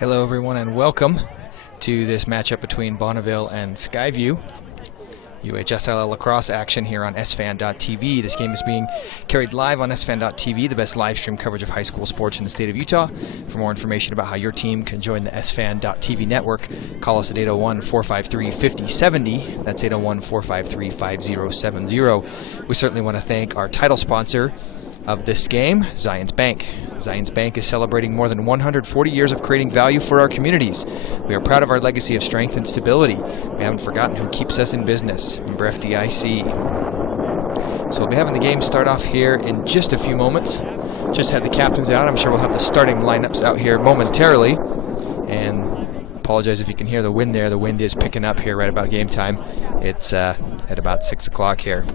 Hello everyone and welcome to this matchup between Bonneville and Skyview. UHSL lacrosse action here on sfan.tv. This game is being carried live on sfan.tv, the best live stream coverage of high school sports in the state of Utah. For more information about how your team can join the sfan.tv network, call us at 801-453-5070. That's 801-453-5070. We certainly want to thank our title sponsor of this game, Zions Bank. Zions Bank is celebrating more than 140 years of creating value for our communities. We are proud of our legacy of strength and stability. We haven't forgotten who keeps us in business. Member FDIC. So we'll be having the game start off here in just a few moments. Just had the captains out. I'm sure we'll have the starting lineups out here momentarily. And apologize if you can hear the wind there. The wind is picking up here right about game time. It's at about 6 o'clock here.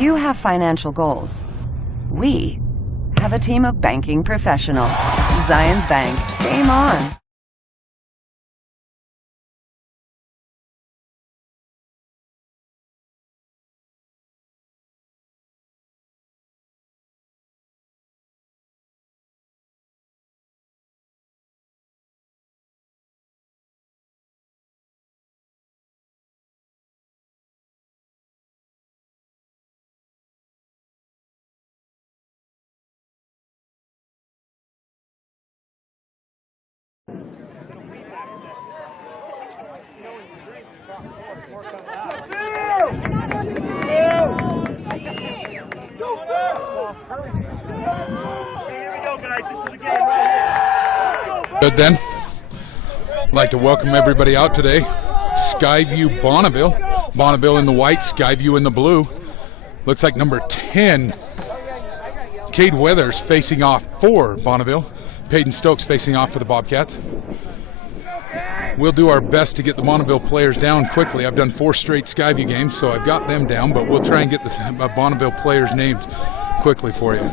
You have financial goals. We have a team of banking professionals. Zions Bank. Game on. Good then. I'd like to welcome everybody out today. Skyview Bonneville. Bonneville in the white, Skyview in the blue. Looks like number 10, Cade Weathers facing off for Bonneville. Peyton Stokes facing off for the Bobcats. We'll do our best to get the Bonneville players down quickly. I've done 4 straight Skyview games, so I've got them down, but we'll try and get the Bonneville players' names quickly for you.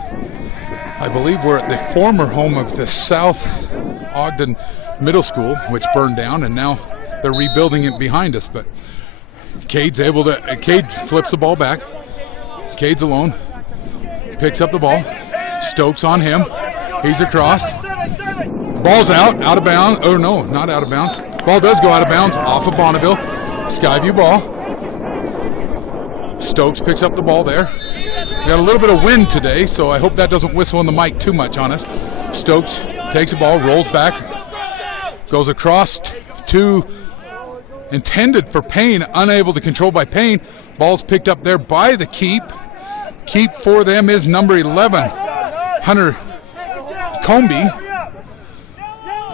I believe we're at the former home of the South Ogden Middle School, which burned down, and now they're rebuilding it behind us. But Cade flips the ball back. Cade's alone, picks up the ball. Stokes on him. He's across. Ball's out of bounds. Oh no, not out of bounds. Ball does go out of bounds off of Bonneville. Skyview ball. Stokes picks up the ball there. We got a little bit of wind today, so I hope that doesn't whistle in the mic too much on us. Stokes takes the ball, rolls back, goes across to intended for Payne, unable to control by Payne. Ball's picked up there by the keep. Keep for them is number 11, Hunter Comby.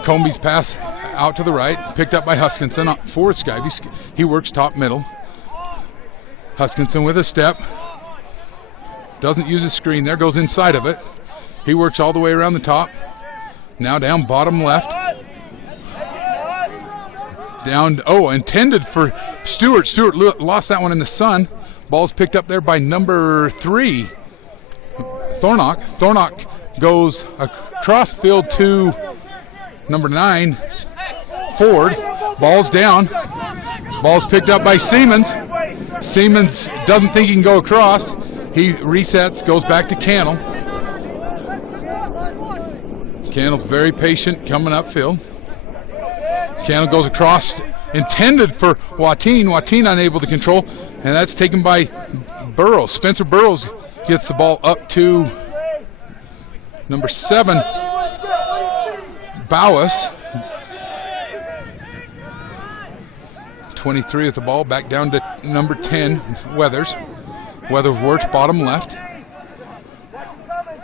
Comby's pass out to the right, picked up by Huskinson for Skyview. He works top middle. Huskinson with a step. Doesn't use his screen there, goes inside of it. He works all the way around the top. Now down bottom left. Down, intended for Stewart. Stewart lost that one in the sun. Ball's picked up there by number 3, Thornock. Thornock goes across field to number 9, Ford. Ball's down. Ball's picked up by Siemens. Siemens doesn't think he can go across. He resets, goes back to Cannell. Cannell's very patient coming upfield. Cannell goes across, intended for Watine. Watine unable to control, and that's taken by Burrows. Spencer Burrows gets the ball up to number 7, Bowis. 23 with the ball, back down to number 10, Weathers. Weathers works bottom left.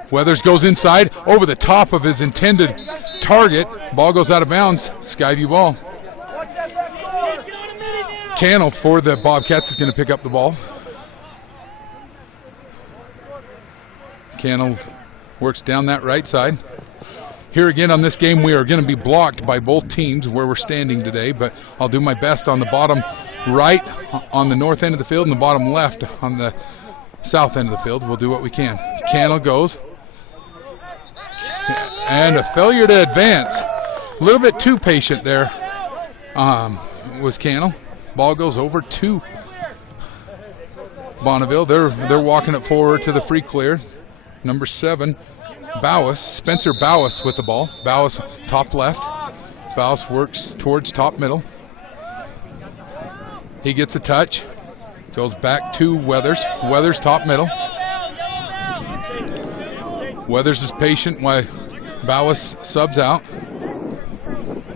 Weathers goes inside over the top of his intended target. Ball goes out of bounds. Skyview ball. Cannell for the Bobcats is going to pick up the ball. Cannell works down that right side. Here again on this game, we are going to be blocked by both teams where we're standing today, but I'll do my best on the bottom right on the north end of the field and the bottom left on the south end of the field. We'll do what we can. Cannell goes. And a failure to advance. A little bit too patient there was Cannell. Ball goes over to Bonneville. They're walking it forward to the free clear. Number 7, Bowis, Spencer Bowis with the ball. Bowis top left. Bowis works towards top middle. He gets a touch. Goes back to Weathers. Weathers top middle. Weathers is patient while Bowis subs out.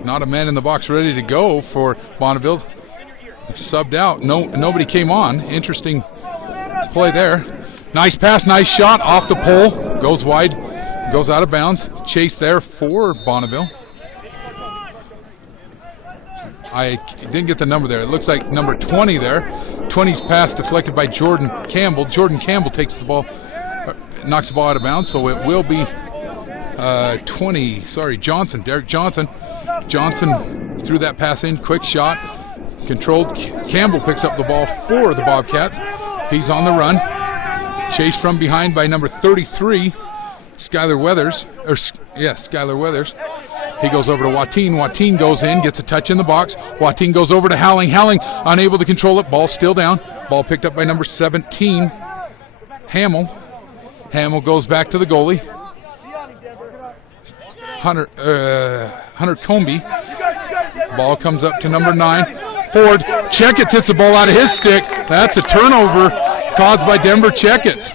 Not a man in the box ready to go for Bonneville. Subbed out. Nobody came on. Interesting play there. Nice pass, nice shot off the pole. Goes wide, goes out of bounds. Chase there for Bonneville. I didn't get the number there. It looks like number 20 there. 20's pass deflected by Jordan Campbell. Jordan Campbell takes the ball, knocks the ball out of bounds, so it will be Johnson, Derek Johnson. Johnson threw that pass in, quick shot, controlled. Campbell picks up the ball for the Bobcats. He's on the run. Chased from behind by number 33, Skylar Weathers. He goes over to Watine. Watine goes in, gets a touch in the box. Watine goes over to Howling. Howling unable to control it. Ball still down. Ball picked up by number 17, Hamill. Hamill goes back to the goalie. Hunter Comby. Ball comes up to number 9. Ford. Checketts hits the ball out of his stick. That's a turnover caused by Denver Checketts.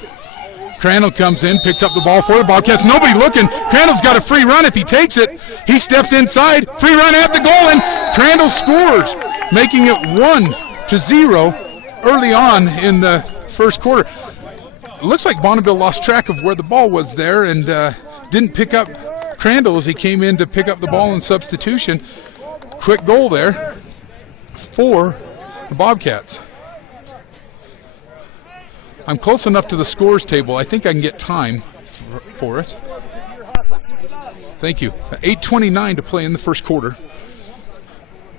Crandall comes in, picks up the ball for the Bobcats. Nobody looking. Crandall's got a free run if he takes it. He steps inside. Free run at the goal, and Crandall scores, making it 1-0 early on in the first quarter. It looks like Bonneville lost track of where the ball was there and didn't pick up Crandall as he came in to pick up the ball in substitution. Quick goal there for the Bobcats. I'm close enough to the scores table. I think I can get time for us. Thank you. 8:29 to play in the first quarter.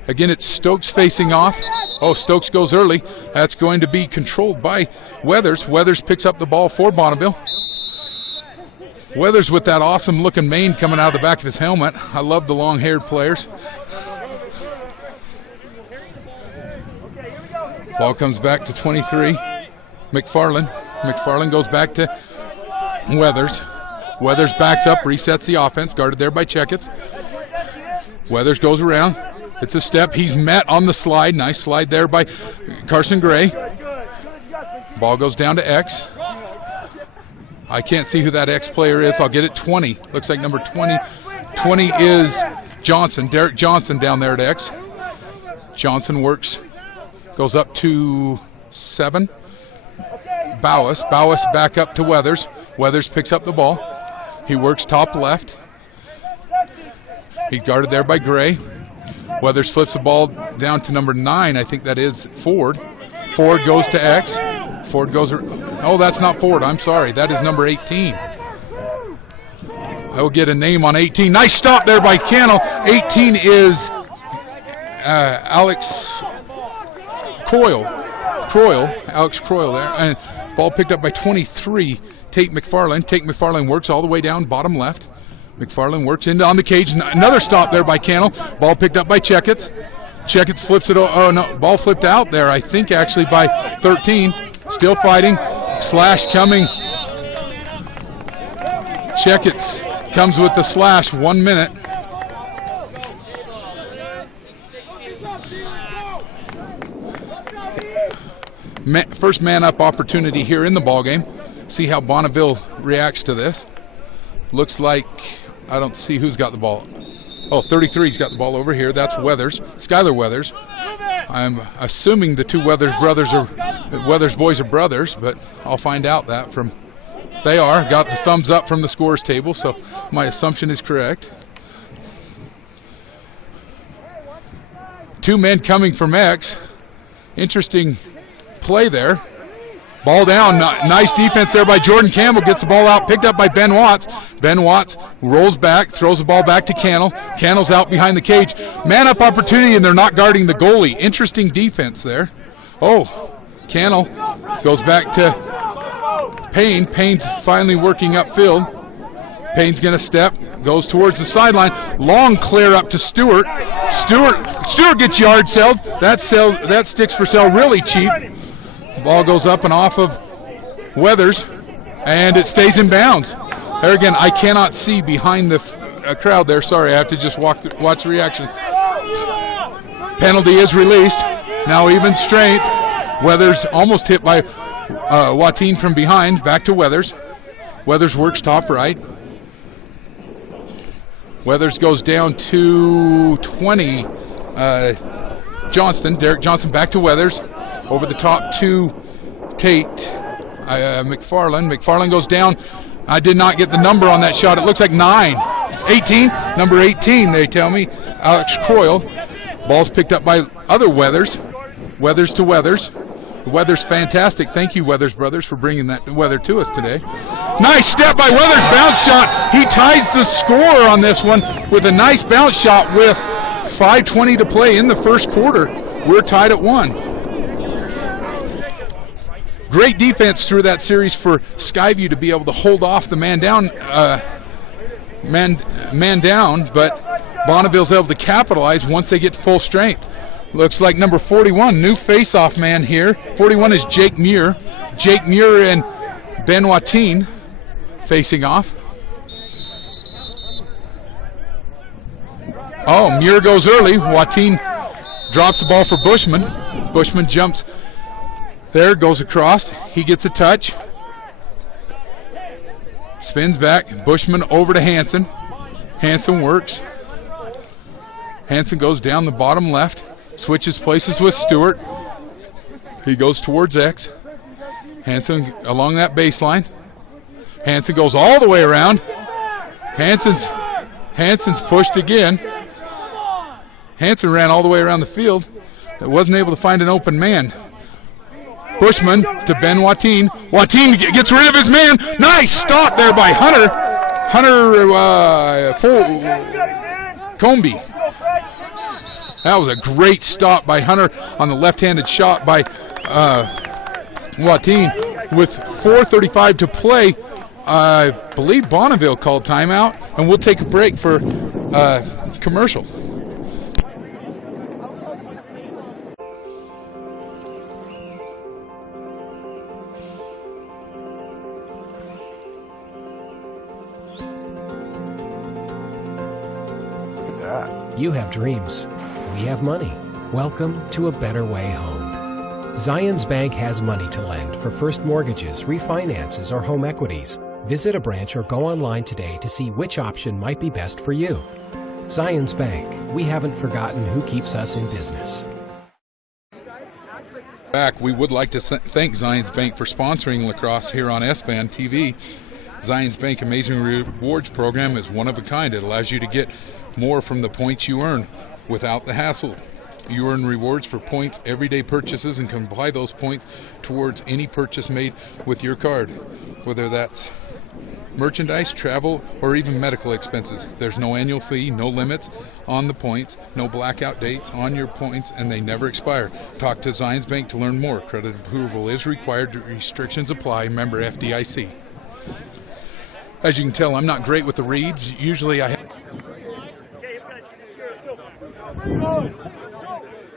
Again, it's Stokes facing off. Oh, Stokes goes early. That's going to be controlled by Weathers. Weathers picks up the ball for Bonneville. Weathers with that awesome looking mane coming out of the back of his helmet. I love the long-haired players. Ball comes back to 23. McFarland. McFarland goes back to Weathers. Weathers backs up, resets the offense, guarded there by Checketts. Weathers goes around. It's a step. He's met on the slide. Nice slide there by Carson Gray. Ball goes down to X. I can't see who that X player is. I'll get it. 20. Looks like number 20. 20 is Johnson. Derek Johnson down there at X. Johnson works. Goes up to 7. Bowis back up to Weathers. Weathers picks up the ball. He works top left. He's guarded there by Gray. Weathers flips the ball down to number 9. I think that is Ford. Ford goes to X. Ford goes. Oh, that's not Ford. I'm sorry. That is number 18. I will get a name on 18. Nice stop there by Cannell. 18 is Alex Croyle. Alex Croyle there. And ball picked up by 23, Tate McFarland. Tate McFarland works all the way down, bottom left. McFarland works into on the cage. Another stop there by Cannell. Ball picked up by Checketts. Checketts flips it. Oh, no. Ball flipped out there, I think, actually, by 13. Still fighting. Slash coming. Checketts comes with the slash. 1 minute. First man-up opportunity here in the ballgame. See how Bonneville reacts to this. Looks like, I don't see who's got the ball. Oh, 33's got the ball over here. That's Weathers, Skylar Weathers. I'm assuming the two Weathers boys are brothers, but I'll find out that from. They are. Got the thumbs up from the scores table, so my assumption is correct. Two men coming from X. Interesting play there. Ball down. Nice defense there by Jordan Campbell. Gets the ball out. Picked up by Ben Watts. Ben Watts rolls back. Throws the ball back to Cannell. Cannell's out behind the cage. Man up opportunity, and they're not guarding the goalie. Interesting defense there. Oh, Cannell goes back to Payne. Payne's finally working upfield. Payne's going to step. Goes towards the sideline. Long clear up to Stewart. Stewart gets yard sailed. That sticks for sale really cheap. Ball goes up and off of Weathers, and it stays in bounds. There again, I cannot see behind the crowd there. Sorry, I have to just watch the reaction. Penalty is released. Now even strength. Weathers almost hit by Watine from behind. Back to Weathers. Weathers works top right. Weathers goes down to 20. Derek Johnston back to Weathers. Over the top to Tate. McFarland. McFarland goes down. I did not get the number on that shot. It looks like 18. Number 18, they tell me. Alex Croyle. Ball's picked up by other Weathers. Weathers to Weathers. The weather's fantastic. Thank you, Weathers brothers, for bringing that weather to us today. Nice step by Weathers. Bounce shot. He ties the score on this one with a nice bounce shot with 5:20 to play in the first quarter. We're tied at 1. Great defense through that series for Skyview to be able to hold off the man down, but Bonneville's able to capitalize once they get to full strength. Looks like number 41, new face-off man here. 41 is Jake Muir. Jake Muir and Ben Watine facing off. Oh, Muir goes early. Watine drops the ball for Bushman. Bushman jumps there, goes across. He gets a touch. Spins back. Bushman over to Hanson. Hanson works. Hanson goes down the bottom left. Switches places with Stewart. He goes towards X. Hanson along that baseline. Hanson goes all the way around. Hanson's pushed again. Hanson ran all the way around the field. Wasn't able to find an open man. Bushman to Ben Watine. Watine gets rid of his man. Nice stop there by Hunter Comby. That was a great stop by Hunter on the left-handed shot by Watine. With 4:35 to play, I believe Bonneville called timeout, and we'll take a break for commercial. You have dreams. We have money. Welcome to a better way home. Zions Bank has money to lend for first mortgages, refinances, or home equities. Visit a branch or go online today to see which option might be best for you. Zions Bank. We haven't forgotten who keeps us in business. Back, we would like to thank Zions Bank for sponsoring lacrosse here on SFAN TV. Zions Bank Amazing Rewards program is one of a kind. It allows you to get more from the points you earn without the hassle. You earn rewards for points everyday purchases and can apply those points towards any purchase made with your card, whether that's merchandise, travel, or even medical expenses. There's no annual fee, no limits on the points, no blackout dates on your points, and they never expire. Talk to Zions Bank to learn more. Credit approval is required. Restrictions apply. Member FDIC. As you can tell, I'm not great with the reads. Usually I have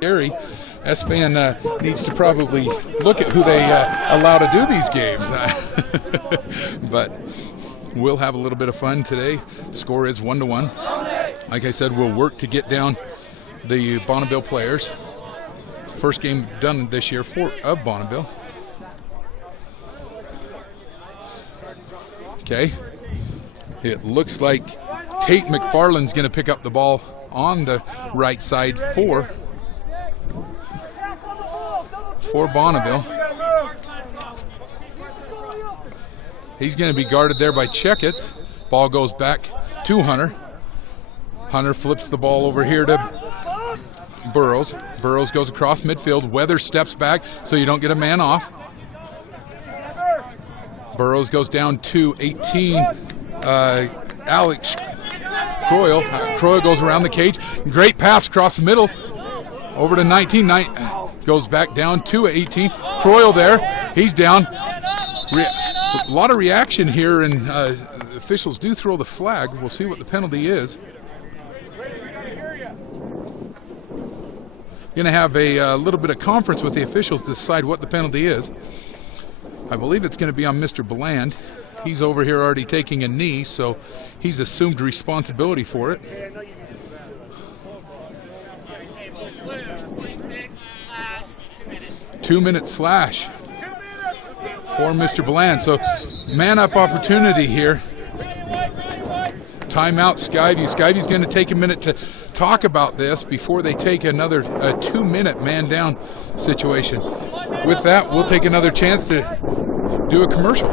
Gary. SFAN needs to probably look at who they allow to do these games. But we'll have a little bit of fun today. Score is 1-1. Like I said, we'll work to get down the Bonneville players. First game done this year of Bonneville. Okay. It looks like Tate McFarland's going to pick up the ball on the right side for for Bonneville. He's going to be guarded there by Checkett. Ball goes back to Hunter. Hunter flips the ball over here to Burrows. Burrows goes across midfield. Weathers steps back so you don't get a man off. Burrows goes down to 18. Alex Croyle. Croyle goes around the cage. Great pass across the middle. Over to 19. Goes back down to 18. Croyle there. He's down. A lot of reaction here, and officials do throw the flag. We'll see what the penalty is. Going to have a little bit of conference with the officials to decide what the penalty is. I believe it's going to be on Mr. Bland. He's over here already taking a knee, so he's assumed responsibility for it. Two-minute slash for Mr. Bland. So man-up opportunity here. Timeout, Skyview. Skyview's going to take a minute to talk about this before they take another 2-minute man-down situation. With that, we'll take another chance to do a commercial.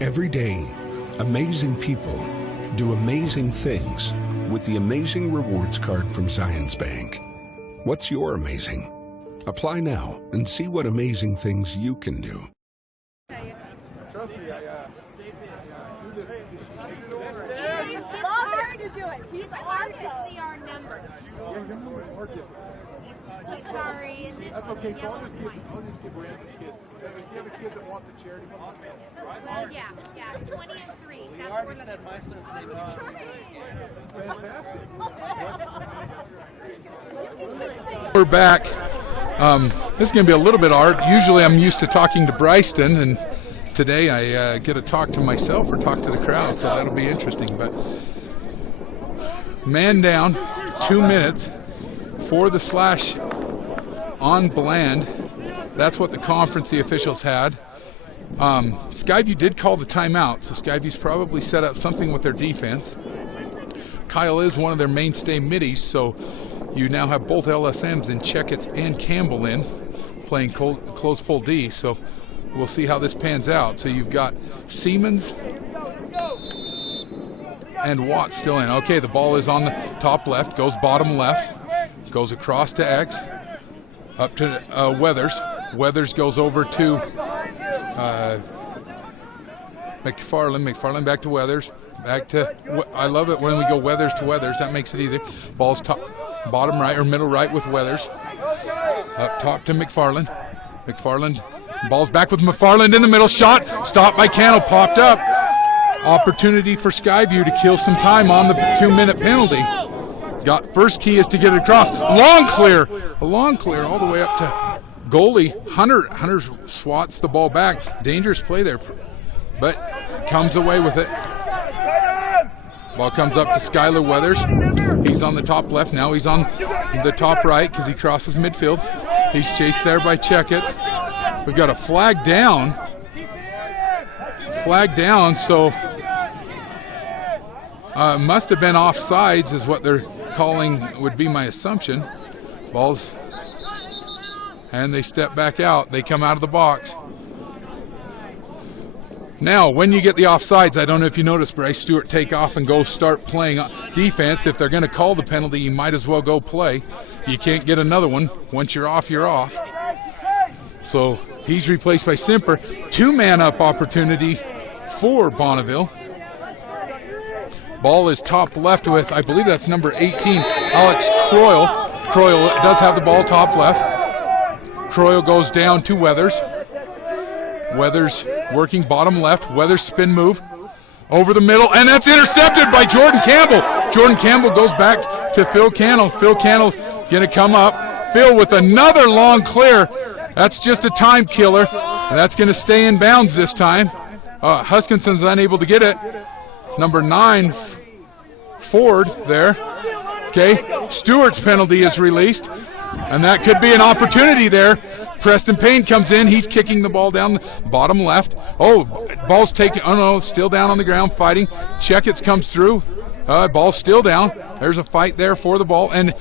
Every day, amazing people do amazing things with the Amazing Rewards Card from Zions Bank. What's your amazing? Apply now and see what amazing things you can do. He's hard to see our numbers. So sorry. That's okay. So I'll just give random kids. If you have a kid that wants a charity one, well, yeah, 20 and 3. That's where the said my son's name is We're back. This is going to be a little bit hard. Usually I'm used to talking to Bryston, and today I get to talk to myself or talk to the crowd, so that'll be interesting. But man down, 2 minutes for the slash on Bland. That's what the conference the officials had. Skyview did call the timeout, so Skyview's probably set up something with their defense. Kyle is one of their mainstay middies, so you now have both LSMs in Checkett and Campbell in playing close pull D, so we'll see how this pans out. So you've got Siemens and Watts still in. Okay, the ball is on the top left, goes bottom left, goes across to X, up to Weathers. Weathers goes over to McFarland. McFarland back to Weathers. Back to, I love it when we go Weathers to Weathers. That makes it easy. Ball's top, bottom right or middle right with Weathers. Up top to McFarland. McFarland. Ball's back with McFarland in the middle. Shot. Stopped by Cannell. Popped up. Opportunity for Skyview to kill some time on the 2-minute penalty. Got first key is to get it across. Long clear. A long clear all the way up to goalie. Hunter swats the ball back. Dangerous play there, but comes away with it. Ball comes up to Skylar Weathers. He's on the top left. Now he's on the top right because he crosses midfield. He's chased there by Checkett. We've got a flag down. Flag down, so must have been offsides is what they're calling, would be my assumption. Balls, and they step back out. They come out of the box. Now, when you get the offsides, I don't know if you noticed Bryce Stewart take off and go start playing defense. If they're going to call the penalty, you might as well go play. You can't get another one. Once you're off, you're off. So he's replaced by Simper. 2-man up opportunity for Bonneville. Ball is top left with, I believe that's number 18, Alex Croyle. Croyle does have the ball top left. Croyle goes down to Weathers. Weathers working bottom left. Weathers spin move over the middle, and that's intercepted by Jordan Campbell. Jordan Campbell goes back to Phil Cannell. Phil Cannell's going to come up. Phil with another long clear. That's just a time killer, and that's going to stay in bounds this time. Huskinson's unable to get it. Number 9, Ford there. Okay, Stewart's penalty is released, and that could be an opportunity there. Preston Payne comes in. He's kicking the ball down bottom left. Oh, ball's taken. Oh, no, still down on the ground fighting. Checkets comes through. Ball's still down. There's a fight there for the ball, and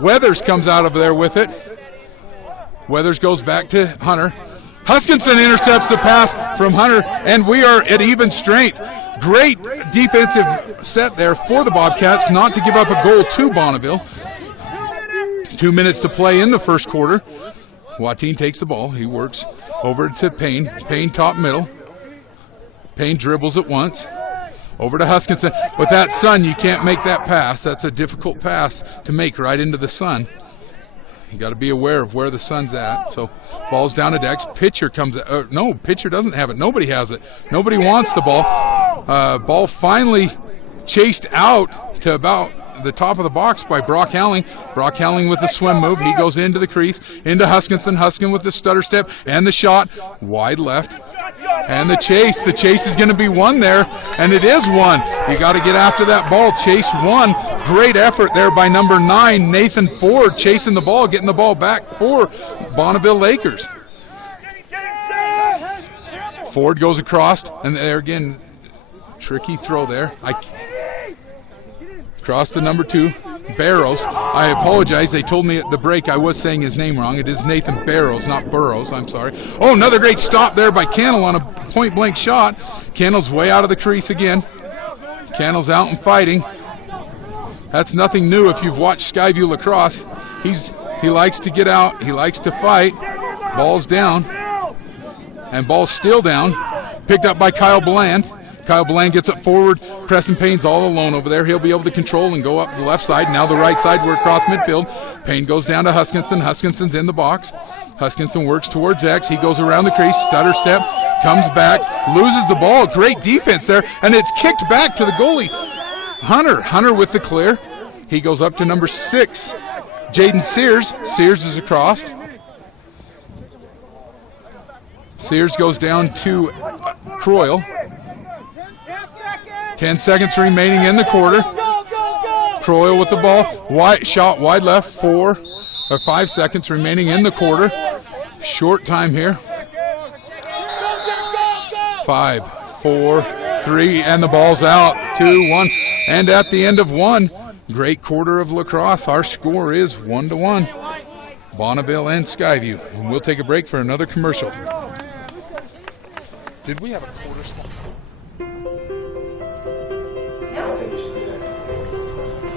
Weathers comes out of there with it. Weathers goes back to Hunter. Huskinson intercepts the pass from Hunter, and we are at even strength. Great defensive set there for the Bobcats not to give up a goal to Bonneville. 2 minutes to play in the first quarter. Joaquin takes the ball. He works over to Payne. Payne top middle. Payne dribbles it once. Over to Huskinson. With that sun, you can't make that pass. That's a difficult pass to make right into the sun. You got to be aware of where the sun's at. So ball's down to Dex. Pitcher comes. No, pitcher doesn't have it. Nobody has it. Nobody wants the ball. Ball finally chased out to about the top of the box by Brock Howling. Brock Howling with the swim move. He goes into the crease, into Huskinson. Huskinson with the stutter step and the shot. Wide left. And the chase is going to be won there, and it is won. You got to get after that ball. Chase won. Great effort there by number 9, Nathan Ford, chasing the ball, getting the ball back for Bonneville Lakers. Ford goes across, and there again, tricky throw there. Cross to number 2, Barrows. I apologize. They told me at the break I was saying his name wrong. It is Nathan Barrows, not Burrows. I'm sorry. Oh, another great stop there by Cannell on a point-blank shot. Cannell's way out of the crease again. Cannell's out and fighting. That's nothing new if you've watched Skyview lacrosse. He likes to get out. He likes to fight. Ball's down. And ball's still down. Picked up by Kyle Bland. Kyle Bland gets it forward. Preston Payne's all alone over there. He'll be able to control and go up the left side. Now the right side, we're across midfield. Payne goes down to Huskinson. Huskinson's in the box. Huskinson works towards X. He goes around the crease, stutter step, comes back, loses the ball. Great defense there, and it's kicked back to the goalie. Hunter with the clear. He goes up to number 6, Jaden Sears. Sears is across. Sears goes down to Croyle. 10 seconds remaining in the quarter. Croyle with the ball. Shot wide left. 5 seconds remaining in the quarter. Short time here. 5, 4, 3, and the ball's out. 2, 1. And at the end of 1, great quarter of lacrosse. Our score is 1-1. Bonneville and Skyview. And we'll take a break for another commercial. Did we have a quarter spot?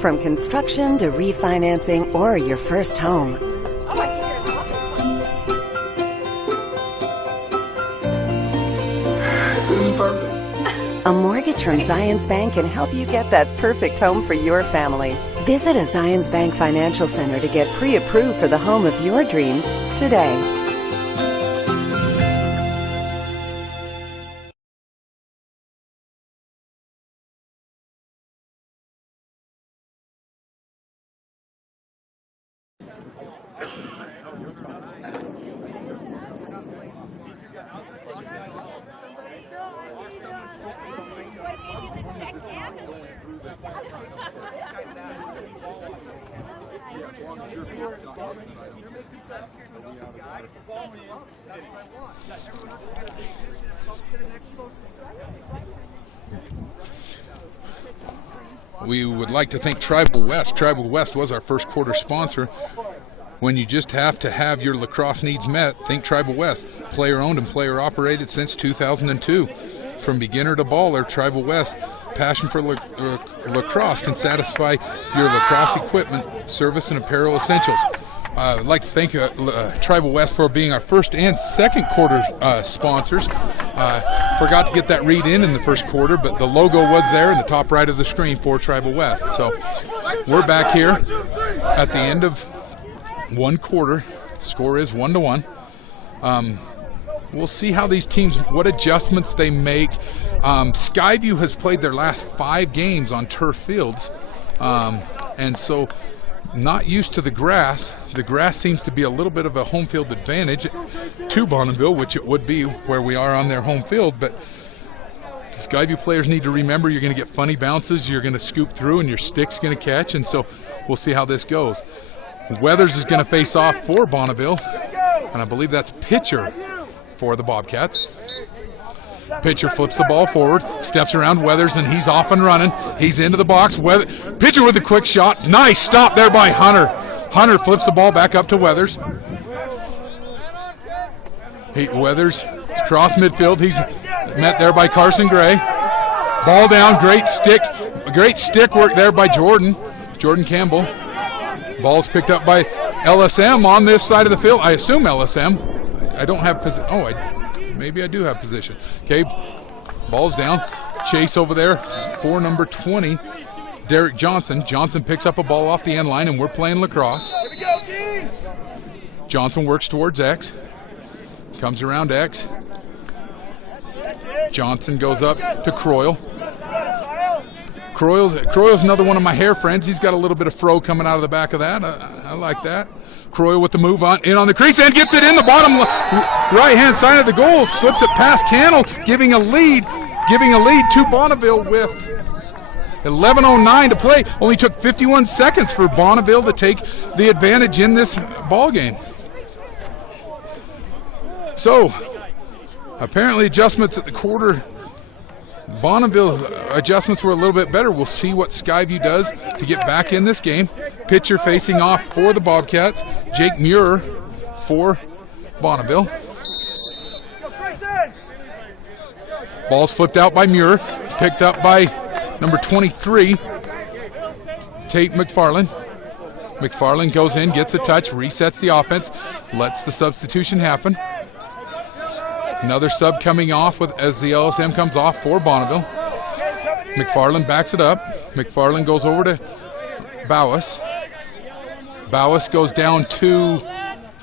From construction to refinancing or your first home, This is perfect. a mortgage from Zions Bank can help you get that perfect home for your family. Visit a Zions Bank Financial Center to get pre-approved for the home of your dreams today. We would like to thank Tribal West. Tribal West was our first quarter sponsor. When you just have to have your lacrosse needs met, think Tribal West. Player owned and player operated since 2002. From beginner to baller, Tribal West passion for lacrosse can satisfy your lacrosse equipment, service, and apparel essentials. I'd like to thank Tribal West for being our first and second quarter sponsors. Forgot to get that read in the first quarter, but the logo was there in the top right of the screen for Tribal West. So we're back here at the end of 1 quarter. Score is 1-1. We'll see how these teams, what adjustments they make. Skyview has played their last 5 games on turf fields, and so not used to the grass. The grass seems to be a little bit of a home field advantage to Bonneville, which it would be where we are on their home field, but Skyview players need to remember you're going to get funny bounces, you're going to scoop through, and your stick's going to catch, and so we'll see how this goes. Weathers is going to face off for Bonneville, and I believe that's pitcher for the Bobcats. Pitcher flips the ball forward, steps around Weathers, and he's off and running. He's into the box. Pitcher with a quick shot. Nice stop there by Hunter. Hunter flips the ball back up to Weathers. Weathers is cross midfield. He's met there by Carson Gray. Ball down, great stick work there by Jordan Campbell. Ball's picked up by LSM on this side of the field. I assume LSM. I don't have position. Maybe I do have position. Okay, ball's down. Chase over there for number 20, Derek Johnson. Johnson picks up a ball off the end line, and we're playing lacrosse. Johnson works towards X. Comes around X. Johnson goes up to Croyle. Croyle's another one of my hair friends. He's got a little bit of fro coming out of the back of that. I like that. Croyle with the move in on the crease and gets it in the bottom right-hand side of the goal. Slips it past Cannell, giving a lead to Bonneville with 11:09 to play. Only took 51 seconds for Bonneville to take the advantage in this ball game. So, apparently adjustments at the quarter. Bonneville's adjustments were a little bit better. We'll see what Skyview does to get back in this game. Pitcher facing off for the Bobcats, Jake Muir for Bonneville. Ball's flipped out by Muir, picked up by number 23, Tate McFarland. McFarland goes in, gets a touch, resets the offense, lets the substitution happen. Another sub coming off as the LSM comes off for Bonneville. McFarland backs it up. McFarland goes over to Bowis. Bowis goes down to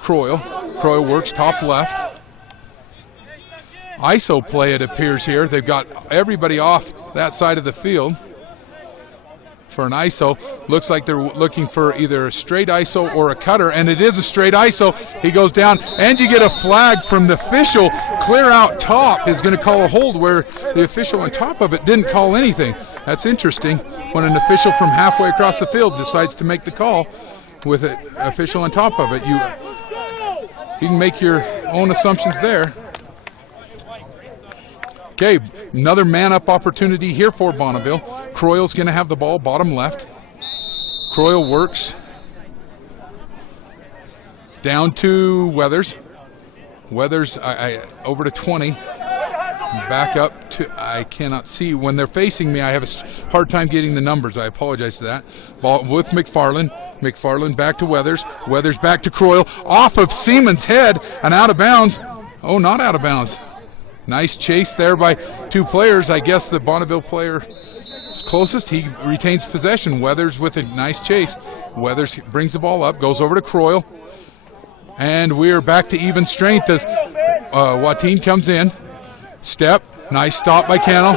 Croyle. Croyle works top left. ISO play, it appears here. They've got everybody off that side of the field for an ISO. Looks like they're looking for either a straight ISO or a cutter, and it is a straight ISO. He goes down, and you get a flag from the official. Clear out top is going to call a hold, where the official on top of it didn't call anything. That's interesting when an official from halfway across the field decides to make the call with an official on top of it. You can make your own assumptions there. Okay, another man-up opportunity here for Bonneville. Croyle's going to have the ball bottom left. Croyle works down to Weathers. Weathers over to 20. Back up to, I cannot see. When they're facing me, I have a hard time getting the numbers. I apologize for that. Ball with McFarland. McFarland back to Weathers. Weathers back to Croyle. Off of Seaman's head and out of bounds. Oh, not out of bounds. Nice chase there by two players. I guess the Bonneville player is closest. He retains possession. Weathers with a nice chase. Weathers brings the ball up, goes over to Croyle. And we're back to even strength as Watine comes in. Step, nice stop by Cannell.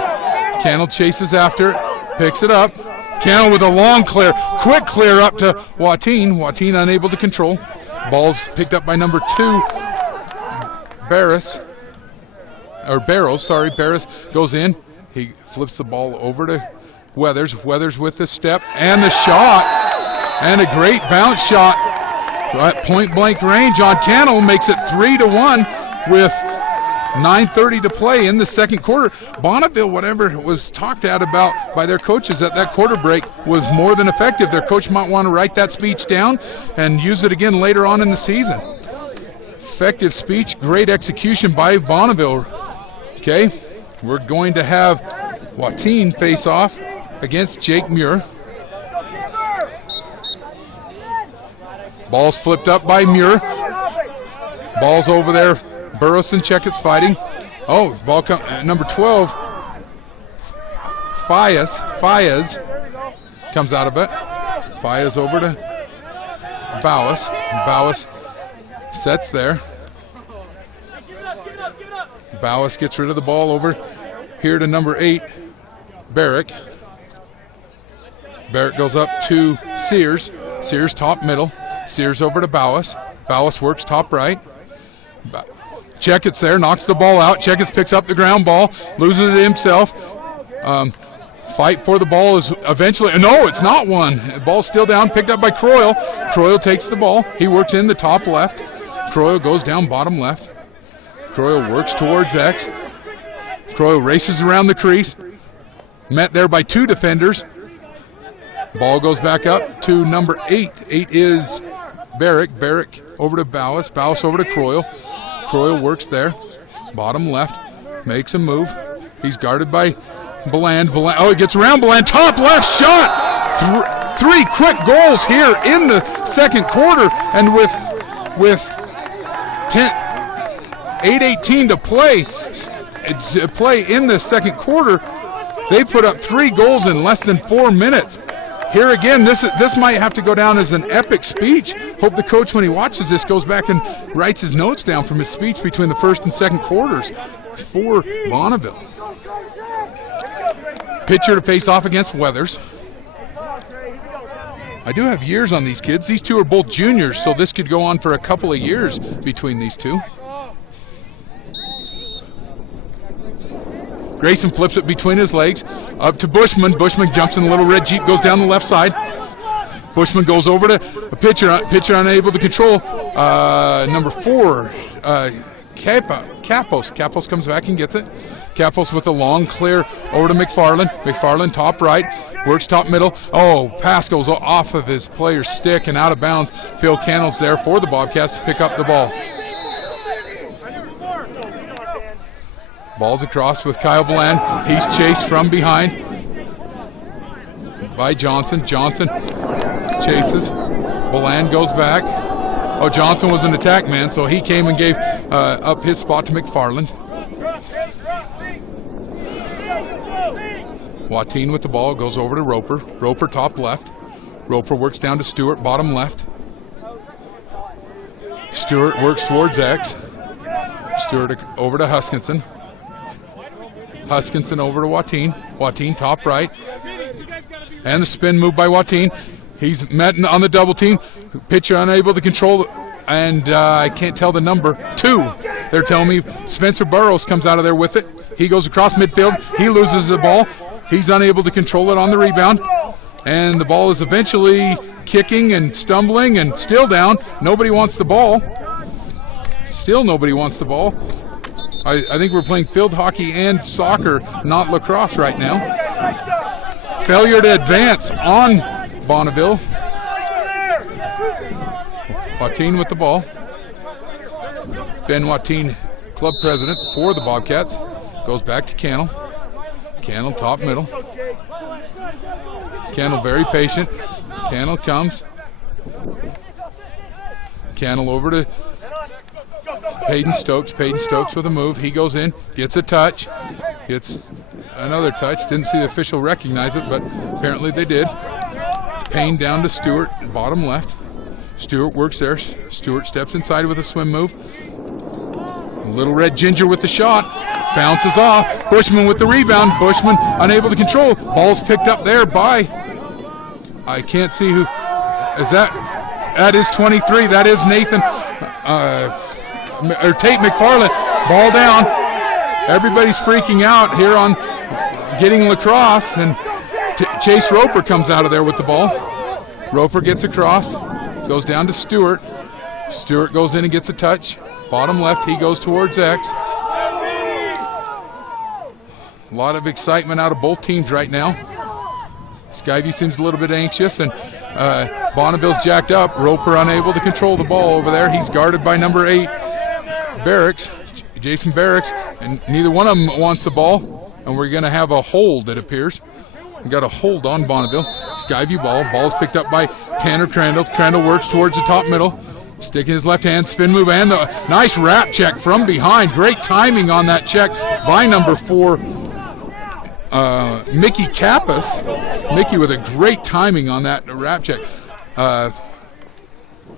Cannell chases after it, picks it up. Cannell with a long clear, quick clear up to Watine. Watine unable to control. Ball's picked up by number 2, Barrows. Barrows goes in. He flips the ball over to Weathers. Weathers with the step and the shot. And a great bounce shot at point blank range on Cannell. Makes it 3-1 with 9:30 to play in the second quarter. Bonneville, whatever was talked about by their coaches at that quarter break, was more than effective. Their coach might want to write that speech down and use it again later on in the season. Effective speech, great execution by Bonneville. Okay, we're going to have Watine face off against Jake Muir. Ball's flipped up by Muir. Ball's over there. Burleson Checkett's fighting. Oh, ball number 12. Fayez comes out of it. Fayez over to Bowis. Bowis sets there. Bowis gets rid of the ball over here to number 8, Barrick. Barrick goes up to Sears. Sears top middle. Sears over to Bowis. Bowis works top right. Checkett's there, knocks the ball out. Checketts picks up the ground ball, loses it himself. Fight for the ball is eventually, no, it's not one. The ball's still down, picked up by Croyle. Croyle takes the ball. He works in the top left. Croyle goes down bottom left. Croyle works towards X. Croyle races around the crease. Met there by 2 defenders. Ball goes back up to number 8. 8 is Barrick. Barrick over to Bowis. Bowis over to Croyle. Croyle works there. Bottom left. Makes a move. He's guarded by Bland. Oh, he gets around Bland. Top left shot. 3 quick goals here in the second quarter. And with 8:18 to play in the second quarter, they put up 3 goals in less than 4 minutes. Here again, this might have to go down as an epic speech. Hope the coach, when he watches this, goes back and writes his notes down from his speech between the first and second quarters for Bonneville. Pitcher to face off against Weathers. I do have years on these kids. These 2 are both juniors, so this could go on for a couple of years between these 2. Grayson flips it between his legs, up to Bushman. Bushman jumps in a little red Jeep, goes down the left side. Bushman goes over to a pitcher unable to control. Number 4, Capos. Capos comes back and gets it. Capos with a long clear over to McFarland. McFarland top right, works top middle. Oh, pass goes off of his player's stick and out of bounds. Phil Cannell's there for the Bobcats to pick up the ball. Ball's across with Kyle Bland. He's chased from behind by Johnson. Johnson chases. Bland goes back. Oh, Johnson was an attack man, so he came and gave up his spot to McFarland. Watine with the ball, goes over to Roper. Roper top left. Roper works down to Stewart, bottom left. Stewart works towards X. Stewart over to Huskinson. Huskinson over to Watine. Watine top right. And the spin move by Watine. He's met on the double team. Pitcher unable to control it. And I can't tell the number. 2. They're telling me Spencer Burrows comes out of there with it. He goes across midfield. He loses the ball. He's unable to control it on the rebound. And the ball is eventually kicking and stumbling and still down. Nobody wants the ball. Still nobody wants the ball. I think we're playing field hockey and soccer, not lacrosse right now. Failure to advance on Bonneville. Watine with the ball. Ben Watine, club president for the Bobcats, goes back to Cannell. Cannell top middle. Cannell very patient. Cannell comes. Cannell over to Peyton Stokes. Peyton Stokes with a move. He goes in, gets a touch, gets another touch. Didn't see the official recognize it, but apparently they did. Payne down to Stewart, bottom left. Stewart works there. Stewart steps inside with a swim move. Little Red Ginger with the shot. Bounces off. Bushman with the rebound. Bushman unable to control. Ball's picked up there by, I can't see who. Is that? That is 23. That is Nathan. Or Tate McFarland. Ball down. Everybody's freaking out here on getting lacrosse, and Chase Roper comes out of there with the ball. Roper gets across, goes down to Stewart. Stewart goes in and gets a touch. Bottom left, he goes towards X. A lot of excitement out of both teams right now. Skyview seems a little bit anxious, and Bonneville's jacked up. Roper unable to control the ball over there. He's guarded by number 8, Barracks, Jason Barracks, and neither one of them wants the ball, and we're going to have a hold, it appears. We got a hold on Bonneville. Skyview ball. Ball's picked up by Tanner Crandall. Crandall works towards the top middle. Sticking his left hand, spin move, and the nice wrap check from behind. Great timing on that check by number 4, Mickey Kappas. Mickey with a great timing on that wrap check.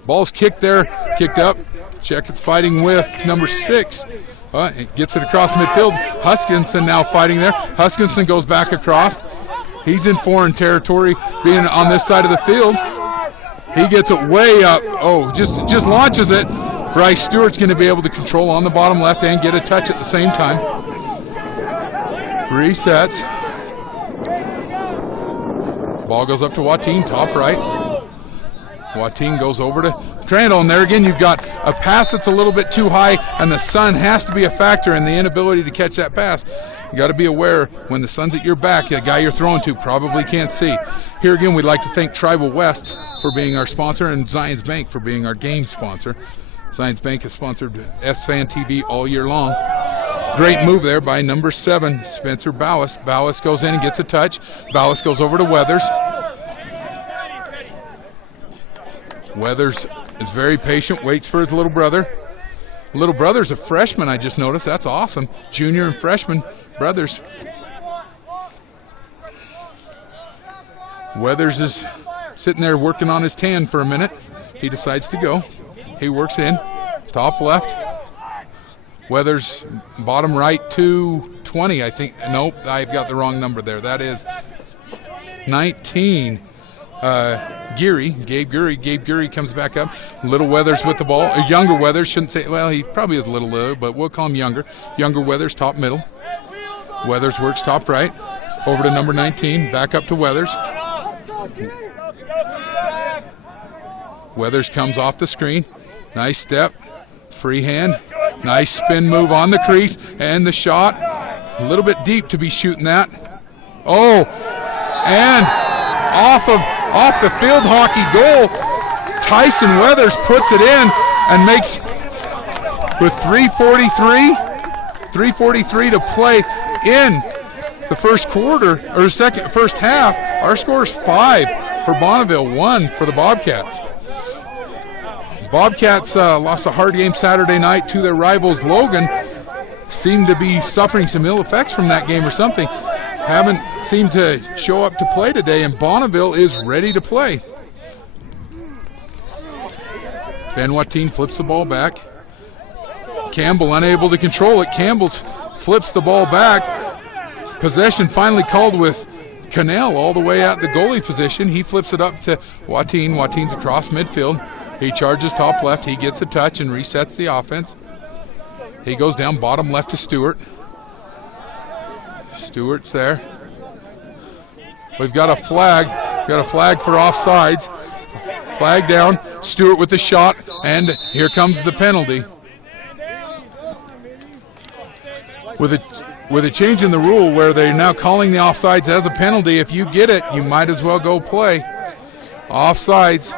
Ball's kicked there, kicked up. Check it's fighting with number 6. It gets it across midfield. Huskinson now fighting there. Huskinson goes back across. He's in foreign territory, being on this side of the field. He gets it way up. Oh, just launches it. Bryce Stewart's going to be able to control on the bottom left and get a touch at the same time. Resets. Ball goes up to Watine, top right. Watine goes over to Crandall, and there again you've got a pass that's a little bit too high, and the sun has to be a factor in the inability to catch that pass. You got to be aware when the sun's at your back, the guy you're throwing to probably can't see. Here again, we'd like to thank Tribal West for being our sponsor and Zions Bank for being our game sponsor. Zions Bank has sponsored S-Fan TV all year long. Great move there by number 7, Spencer Bowis. Bowis goes in and gets a touch. Bowis goes over to Weathers. Weathers is very patient, waits for his little brother. Little brother's a freshman, I just noticed. That's awesome. Junior and freshman brothers. Weathers is sitting there working on his tan for a minute. He decides to go. He works in. Top left. Weathers bottom right, 220, I think. Nope, I've got the wrong number there. That is 19. Gabe Geary comes back up. Little Weathers with the ball. Younger Weathers, shouldn't say, well, he probably is a little little, but we'll call him younger. Younger Weathers, top middle. Weathers works top right. Over to number 19, back up to Weathers. Weathers comes off the screen. Nice step, free hand. Nice spin move on the crease, and the shot. A little bit deep to be shooting that. Oh, and off the field hockey goal, Tyson Weathers puts it in and makes, with 3:43 to play in the first quarter, or first half, our score is 5 for Bonneville, 1 for the Bobcats. Bobcats lost a hard game Saturday night to their rivals Logan. Seemed to be suffering some ill effects from that game or something. Haven't seemed to show up to play today, and Bonneville is ready to play. Ben Watine flips the ball back. Campbell unable to control it. Campbell flips the ball back. Possession finally called with Cannell all the way at the goalie position. He flips it up to Watine. Watine's across midfield. He charges top left. He gets a touch and resets the offense. He goes down bottom left to Stewart. Stewart's there. We've got a flag. Got a flag for offsides. Flag down. Stewart with the shot, and here comes the penalty. With a change in the rule where they're now calling the offsides as a penalty, if you get it, you might as well go play. Offsides.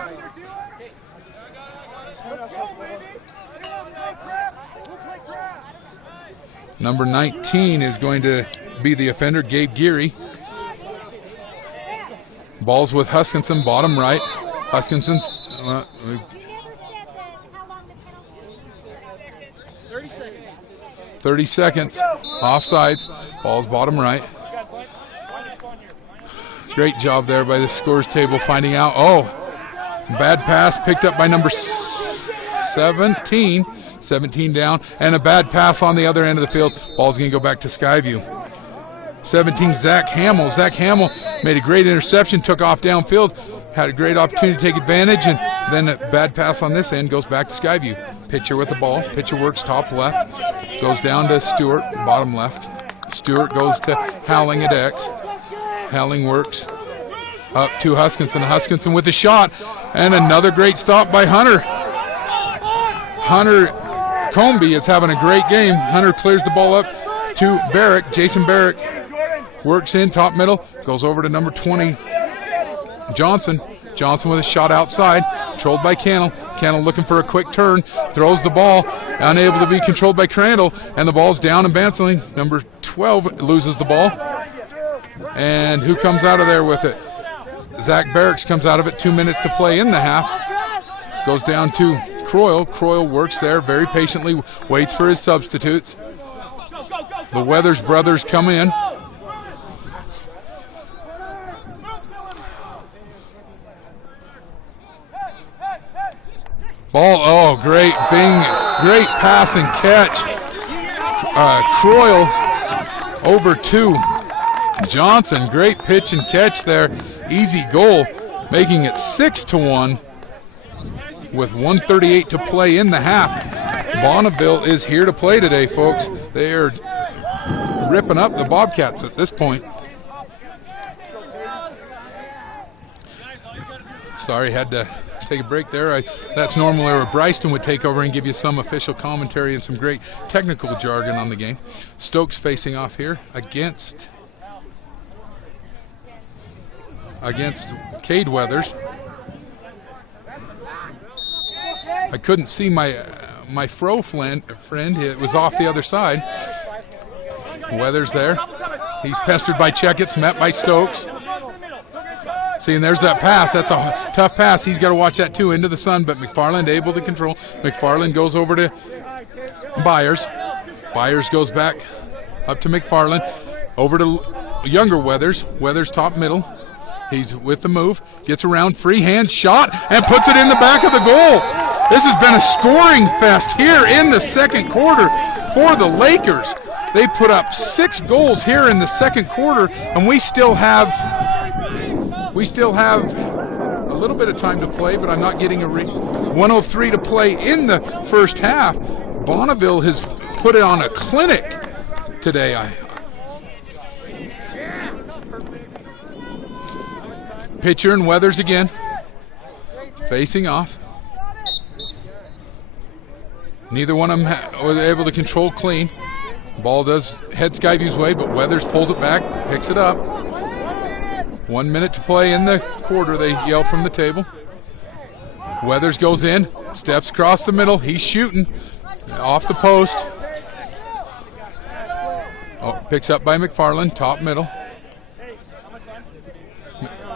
Number 19 is going to be the offender, Gabe Geary. Ball's with Huskinson, bottom right. Huskinson's 30 seconds. Offsides. Ball's bottom right. Great job there by the scores table finding out. Oh, bad pass picked up by number 17. 17 down, and a bad pass on the other end of the field. Ball's going to go back to Skyview. 17, Zach Hamill. Zach Hamill made a great interception, took off downfield, had a great opportunity to take advantage, and then a bad pass on this end goes back to Skyview. Pitcher with the ball. Pitcher works top left, goes down to Stewart, bottom left. Stewart goes to Howling at X. Howling works up to Huskinson. Huskinson with the shot, and another great stop by Hunter. Hunter Comby is having a great game. Hunter clears the ball up to Barrick. Jason Barrick works in top middle, goes over to number 20, Johnson. Johnson with a shot outside, controlled by Cannell. Cannell looking for a quick turn, throws the ball, unable to be controlled by Crandall, and the ball's down and bouncing. Number 12 loses the ball. And who comes out of there with it? Zach Barracks comes out of it. 2 minutes to play in the half. Goes down to Croyle. Croyle works there very patiently, waits for his substitutes. The Weathers brothers come in. Ball, oh, great pass and catch. Croyle over to Johnson. Great pitch and catch there. Easy goal, making it 6-1 with 1:38 to play in the half. Bonneville is here to play today, folks. They are ripping up the Bobcats at this point. Sorry, had to take a break there. That's normally where Bryston would take over and give you some official commentary and some great technical jargon on the game. Stokes facing off here against Cade Weathers. I couldn't see my fro friend. It was off the other side. Weathers there. He's pestered by Checketts, met by Stokes. See, and there's that pass. That's a tough pass. He's got to watch that too, into the sun, but McFarland able to control. McFarland goes over to Byers. Byers goes back up to McFarland. Over to younger Weathers. Weathers top middle. He's with the move. Gets around, free hand shot, and puts it in the back of the goal. This has been a scoring fest here in the second quarter for the Lakers. They put up 6 goals here in the second quarter, and we still have a little bit of time to play, but I'm not getting 1:03 to play in the first half. Bonneville has put it on a clinic today. Pitcher and Weathers again, facing off. Neither one of them was able to control clean. Ball does head Skyview's way, but Weathers pulls it back, picks it up. 1 minute to play in the quarter, they yell from the table. Weathers goes in, steps across the middle. He's shooting off the post. Oh, picks up by McFarland, top middle.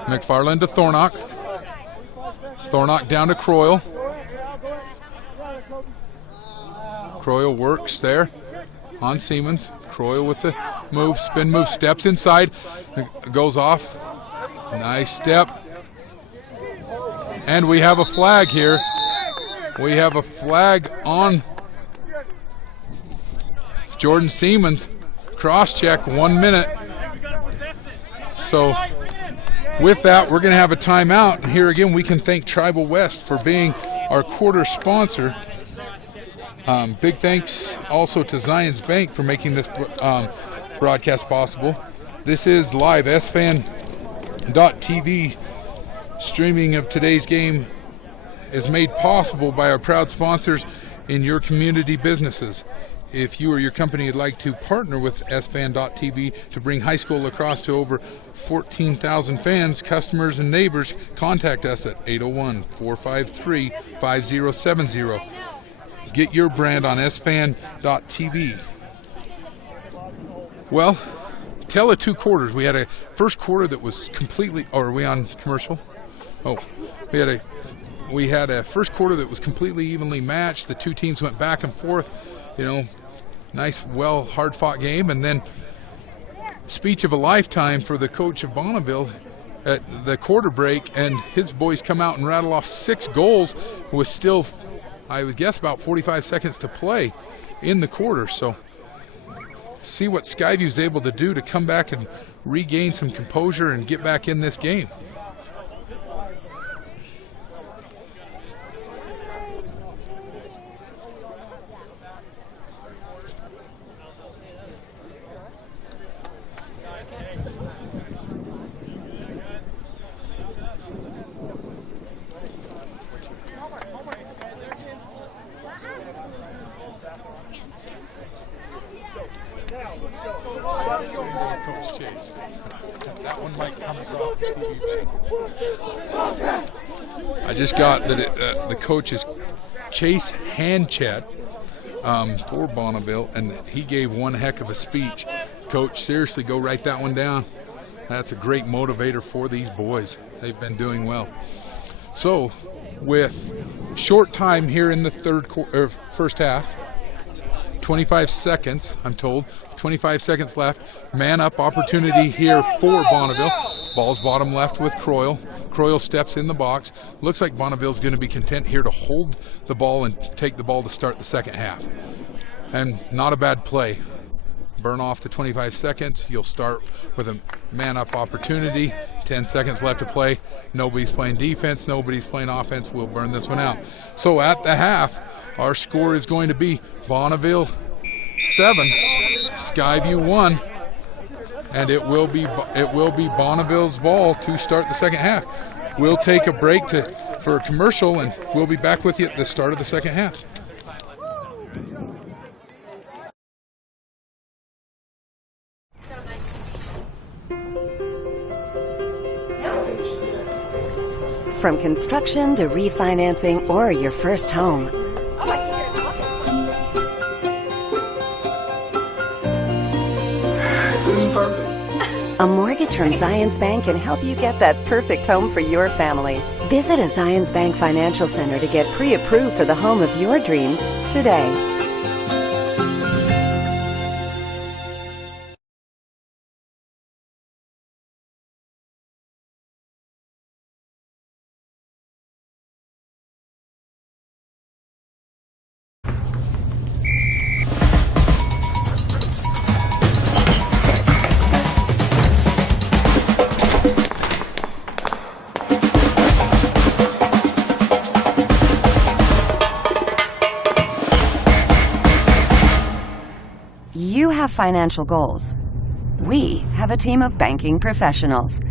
McFarland to Thornock. Thornock down to Croyle. Croyle works there on Siemens. Croyle with the move, spin move, steps inside, goes off. Nice step. And we have a flag here. We have a flag on Jordan Siemens. Cross check, 1 minute. So with that, we're going to have a timeout. And here again, we can thank Tribal West for being our quarter sponsor. Big thanks also to Zions Bank for making this broadcast possible. This is live. SFan.TV streaming of today's game is made possible by our proud sponsors in your community businesses. If you or your company would like to partner with SFan.TV to bring high school lacrosse to over 14,000 fans, customers, and neighbors, contact us at 801-453-5070. Get your brand on SFan.TV. Well, tell of 2 quarters. We had a first quarter that was completely, or are we on commercial? Oh, we had a first quarter that was completely evenly matched. The 2 teams went back and forth, nice, well, hard-fought game. And then speech of a lifetime for the coach of Bonneville at the quarter break, and his boys come out and rattle off 6 goals with still, I would guess, about 45 seconds to play in the quarter. So see what Skyview's able to do to come back and regain some composure and get back in this game. Coach Chase. That one might come across the TV. I just got the coach's Chase Handchat for Bonneville, and he gave one heck of a speech. Coach, seriously, go write that one down. That's a great motivator for these boys. They've been doing well. So, with short time here in the first half, 25 seconds, I'm told. 25 seconds left. Man up opportunity here for Bonneville. Ball's bottom left with Croyle. Croyle steps in the box. Looks like Bonneville's going to be content here to hold the ball and take the ball to start the second half. And not a bad play. Burn off the 25 seconds. You'll start with a man up opportunity. 10 seconds left to play. Nobody's playing defense. Nobody's playing offense. We'll burn this one out. So at the half, our score is going to be Bonneville 7, Skyview 1, and it will be Bonneville's ball to start the second half. We'll take a break for a commercial, and we'll be back with you at the start of the second half. From construction to refinancing or your first home, This is perfect. a mortgage from Zions Bank can help you get that perfect home for your family. Visit a Zions Bank Financial Center to get pre-approved for the home of your dreams today. You have financial goals. We have a team of banking professionals.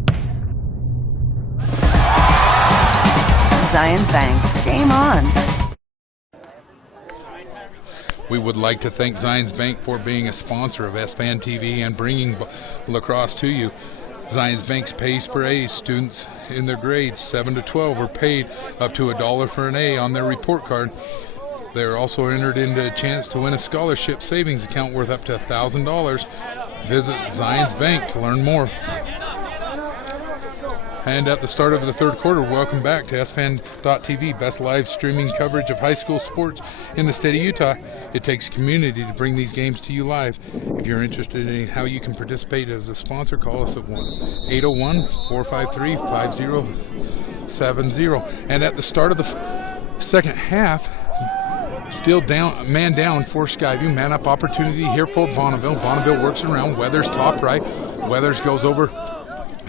Zions Bank, game on. We would like to thank Zions Bank for being a sponsor of SFAN TV and bringing lacrosse to you. Zions Bank pays for A's. Students in their grades 7 to 12 are paid up to $1 for an A on their report card. They're also entered into a chance to win a scholarship savings account worth up to $1,000. Visit Zions Bank to learn more. And at the start of the third quarter, welcome back to SFAN.TV, best live streaming coverage of high school sports in the state of Utah. It takes a community to bring these games to you live. If you're interested in how you can participate as a sponsor, call us at 801-453-5070. And at the start of the second half, still man down for Skyview. Man up opportunity here for Bonneville. Bonneville works it around. Weathers top right. Weathers goes over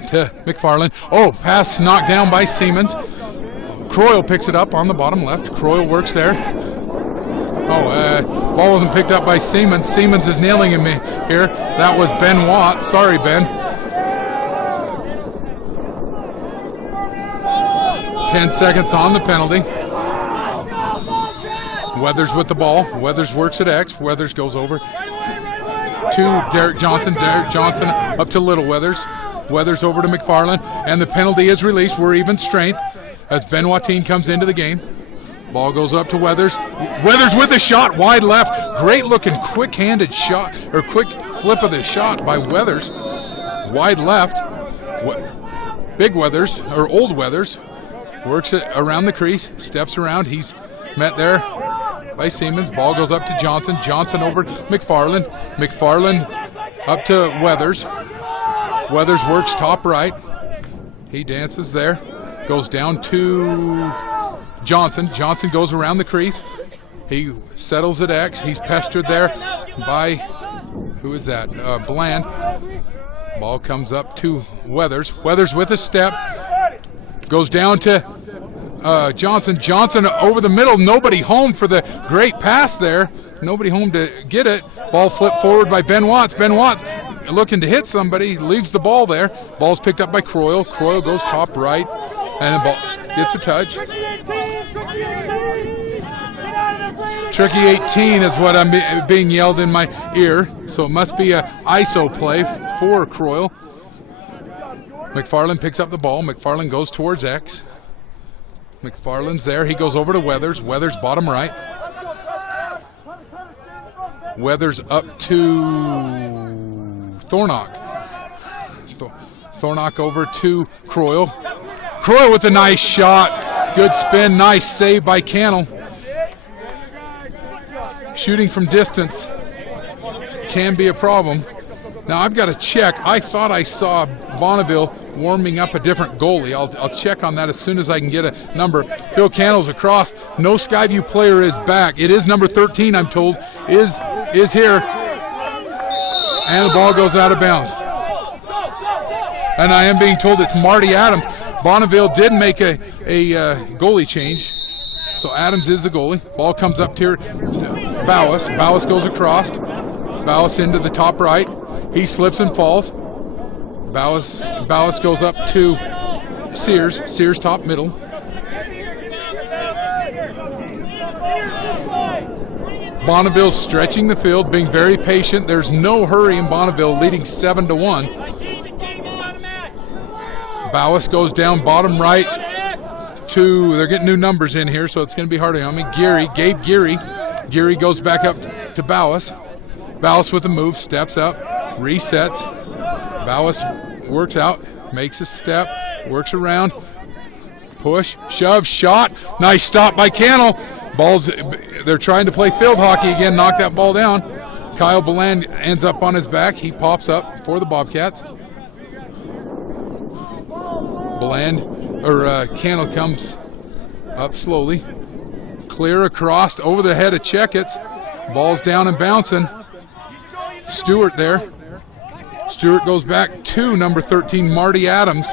to McFarland. Oh, pass knocked down by Siemens. Croyle picks it up on the bottom left. Croyle works there. Ball wasn't picked up by Siemens. Siemens is nailing him here. That was Ben Watts. Sorry, Ben. 10 seconds on the penalty. Weathers with the ball. Weathers works at X. Weathers goes over to Derek Johnson. Derek Johnson up to Little Weathers. Weathers over to McFarland, and the penalty is released. We're even strength as Ben Watine comes into the game. Ball goes up to Weathers. Weathers with a shot wide left. Great looking quick-handed shot, or quick flip of the shot by Weathers. Wide left. Big Weathers, or Old Weathers, works it around the crease, steps around. He's met there by Siemens. Ball goes up to Johnson. Johnson over McFarland. McFarland up to Weathers. Weathers works top right. He dances there. Goes down to Johnson. Johnson goes around the crease. He settles at X. He's pestered there by, who is that? Bland. Ball comes up to Weathers. Weathers with a step. Goes down to Johnson. Johnson over the middle. Nobody home for the great pass there. Nobody home to get it. Ball flipped forward by Ben Watts. Ben Watts looking to hit somebody. Leaves the ball there. Ball's picked up by Croyle. Croyle goes top right. And the ball gets a touch. Tricky 18 is what I'm being yelled in my ear. So it must be a ISO play for Croyle. McFarland picks up the ball. McFarland goes towards X. McFarland's there. He goes over to Weathers. Weathers bottom right. Weathers up to Thornock. Thornock over to Croyle. Croyle with a nice shot. Good spin. Nice save by Cannell. Shooting from distance can be a problem. Now I've got to check. I thought I saw Bonneville warming up a different goalie. I'll check on that as soon as I can get a number. Phil Cannell's across. No Skyview player is back. It is number 13, I'm told, is here. And the ball goes out of bounds. And I am being told it's Marty Adams. Bonneville did make a goalie change. So Adams is the goalie. Ball comes up to Bowis. Bowis goes across. Bowis into the top right. He slips and falls. Bowis goes up to Sears top middle. Bonneville stretching the field, being very patient. There's no hurry in Bonneville, leading 7-1. Bowis goes down bottom right to, they're getting new numbers in here, so it's going to be hard on me. Gabe Geary. Geary goes back up to Bowis. Bowis with the move, steps up, resets. Bowis works out, makes a step, works around, push, shove, shot. Nice stop by Cannell. They're trying to play field hockey again, knock that ball down. Kyle Beland ends up on his back. He pops up for the Bobcats. Cannell comes up slowly. Clear across over the head of Checketts. Ball's down and bouncing. Stewart there. Stewart goes back to number 13, Marty Adams.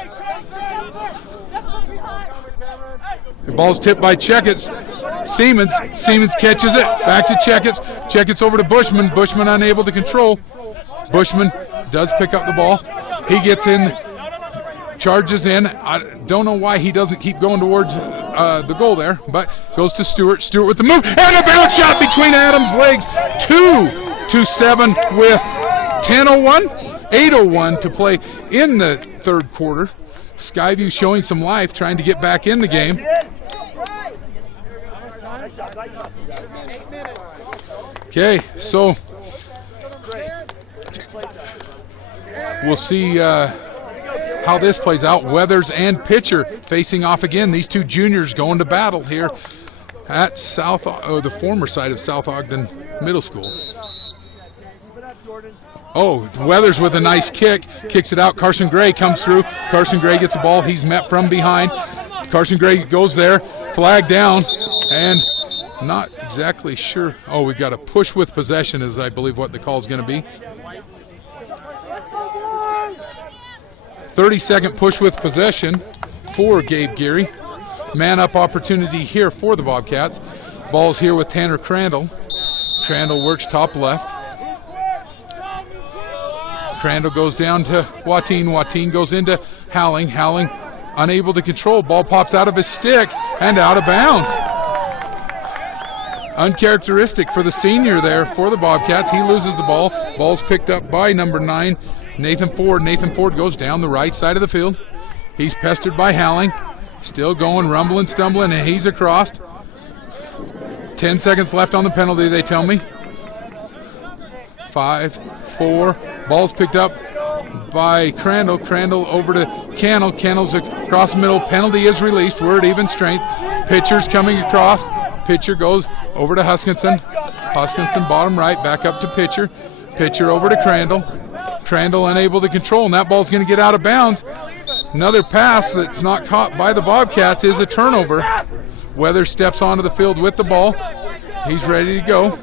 The ball's tipped by Checketts. Siemens catches it. Back to Checketts. Checketts over to Bushman. Bushman unable to control. Bushman does pick up the ball. He gets in, charges in. I don't know why he doesn't keep going towards the goal there, but goes to Stewart. Stewart with the move and a bounce shot between Adams' legs. 2-7 with 8:01 to play in the third quarter. Skyview showing some life, trying to get back in the game. Okay, so we'll see how this plays out. Weathers and pitcher facing off again. These two juniors going to battle here at the former site of South Ogden Middle School. Oh, Weathers with a nice kick, kicks it out. Carson Gray comes through. Carson Gray gets the ball. He's met from behind. Carson Gray goes there, flag down, and not exactly sure. Oh, we got a push with possession is I believe what the call is going to be. 30-second push with possession for Gabe Geary. Man-up opportunity here for the Bobcats. Ball's here with Tanner Crandall. Crandall works top left. Crandall goes down to Watine. Watine goes into Howling. Howling unable to control. Ball pops out of his stick and out of bounds. Uncharacteristic for the senior there for the Bobcats. He loses the ball. Ball's picked up by number 9, Nathan Ford. Nathan Ford goes down the right side of the field. He's pestered by Howling. Still going, rumbling, stumbling, and he's across. 10 seconds left on the penalty, they tell me. 5, 4. Ball's picked up by Crandall. Crandall over to Cannell. Cannell's across the middle. Penalty is released. We're at even strength. Pitcher's coming across. Pitcher goes over to Huskinson. Huskinson bottom right, back up to Pitcher. Pitcher over to Crandall. Crandall unable to control, and that ball's going to get out of bounds. Another pass that's not caught by the Bobcats is a turnover. Weathers steps onto the field with the ball. He's ready to go.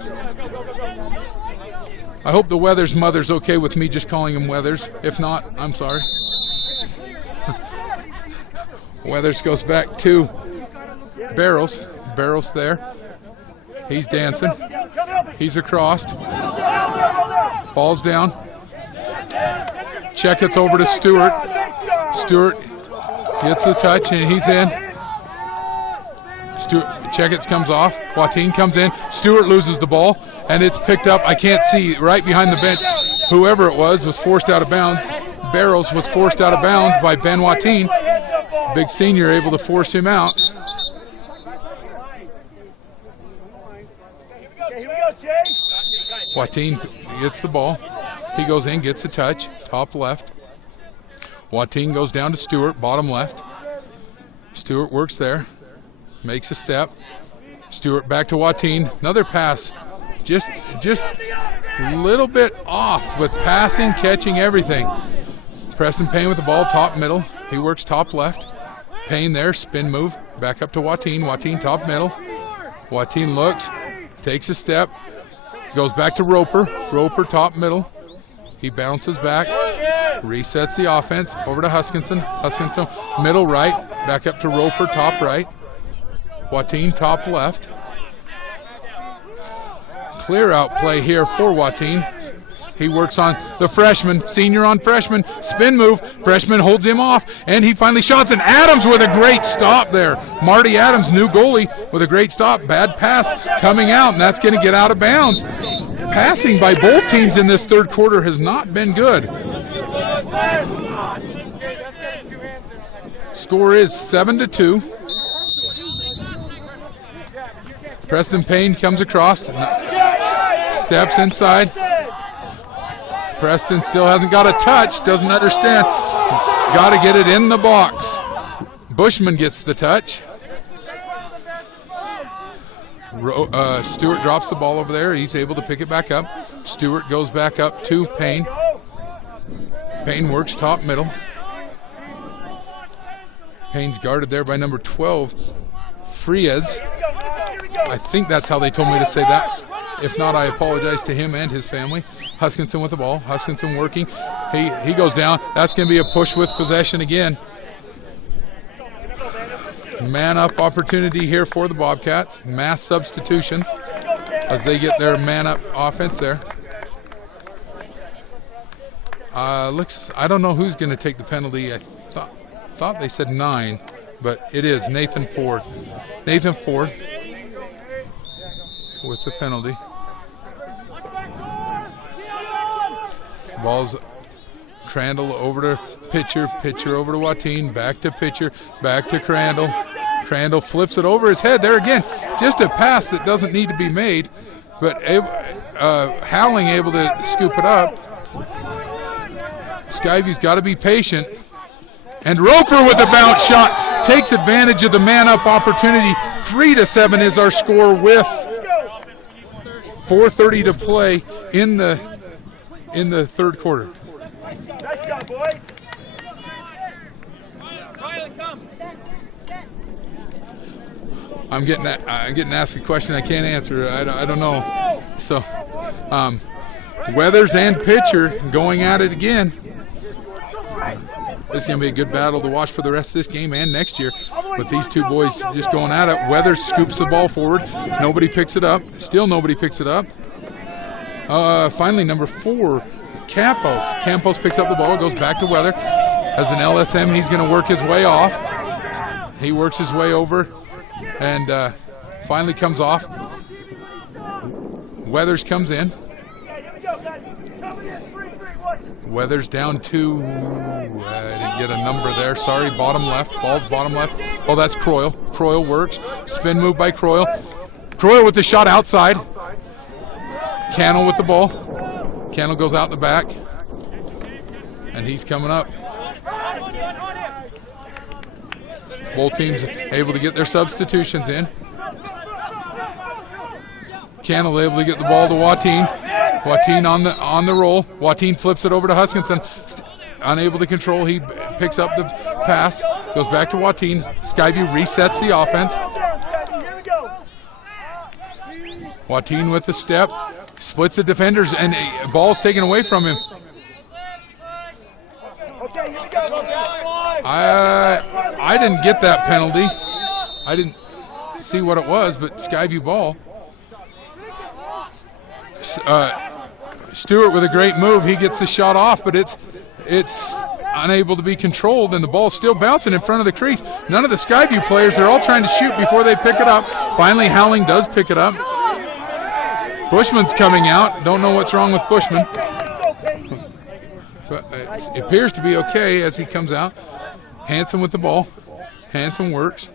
I hope the Weathers mother's okay with me just calling him Weathers. If not, I'm sorry. Weathers goes back to Barrows. Barrows there. He's dancing. He's across. Ball's down. Checketts over to Stewart. Stewart gets the touch and he's in. Checketts comes off. Watine comes in. Stewart loses the ball and it's picked up. I can't see right behind the bench. Whoever it was forced out of bounds. Barrows was forced out of bounds by Ben Watine. Big senior able to force him out. Watine gets the ball. He goes in, gets a touch, top left. Watine goes down to Stewart, bottom left. Stewart works there, makes a step. Stewart back to Watine. Another pass, just a little bit off with passing, catching, everything. Preston Payne with the ball, top middle. He works top left. Payne there, spin move, back up to Watine. Watine top middle. Watine looks, takes a step, goes back to Roper. Roper top middle. He bounces back, resets the offense, over to Huskinson. Huskinson middle right, back up to Roper top right. Watine top left. Clear out play here for Watine. He works on the freshman, senior on freshman, spin move. Freshman holds him off, and he finally shots, and Adams with a great stop there. Marty Adams, new goalie, with a great stop. Bad pass coming out, and that's going to get out of bounds. Passing by both teams in this third quarter has not been good. Score is 7-2. Preston Payne comes across, steps inside. Preston still hasn't got a touch, doesn't understand. Got to get it in the box. Bushman gets the touch. Stewart drops the ball over there. He's able to pick it back up. Stewart goes back up to Payne. Payne works top middle. Payne's guarded there by number 12, Frias. I think that's how they told me to say that. If not, I apologize to him and his family. Huskinson with the ball. Huskinson working. He goes down. That's going to be a push with possession again. Man up opportunity here for the Bobcats. Mass substitutions as they get their man up offense there. I don't know who's going to take the penalty. I thought they said 9, but it is Nathan Ford. Nathan Ford with the penalty. Ball's Crandall over to Pitcher over to Watine, back to Pitcher, back to Crandall. Crandall flips it over his head there again. Just a pass that doesn't need to be made, but Howling able to scoop it up. Skyview's got to be patient. And Roper with a bounce shot takes advantage of the man-up opportunity. 3-7 is our score with 4:30 to play in the third quarter. Nice job, boys. I'm getting asked a question I can't answer. I don't know. So, Weathers and Pitcher going at it again. This is going to be a good battle to watch for the rest of this game and next year with these two boys just going at it. Weathers scoops the ball forward. Nobody picks it up. Still nobody picks it up. Finally, number 4, Campos. Campos picks up the ball, goes back to Weather. As an LSM, he's going to work his way off. He works his way over and finally comes off. Weathers comes in. Weathers down 2. I didn't get a number there. Sorry, bottom left. Ball's bottom left. Oh, that's Croyle. Croyle works. Spin move by Croyle. Croyle with the shot outside. Cannell with the ball. Cannell goes out the back. And he's coming up. Both teams able to get their substitutions in. Cannell able to get the ball to Watine. Watine on the roll. Watine flips it over to Huskinson. Unable to control. He picks up the pass. Goes back to Watine. Skyview resets the offense. Watine with the step. Splits the defenders and ball's taken away from him. I didn't get that penalty. I didn't see what it was, but Skyview ball. Stewart with a great move. He gets the shot off, but it's unable to be controlled, and the ball's still bouncing in front of the crease. None of the Skyview players, they're all trying to shoot before they pick it up. Finally, Howling does pick it up. Bushman's coming out. Don't know what's wrong with Bushman. But it appears to be okay as he comes out. Hanson with the ball. Hanson works.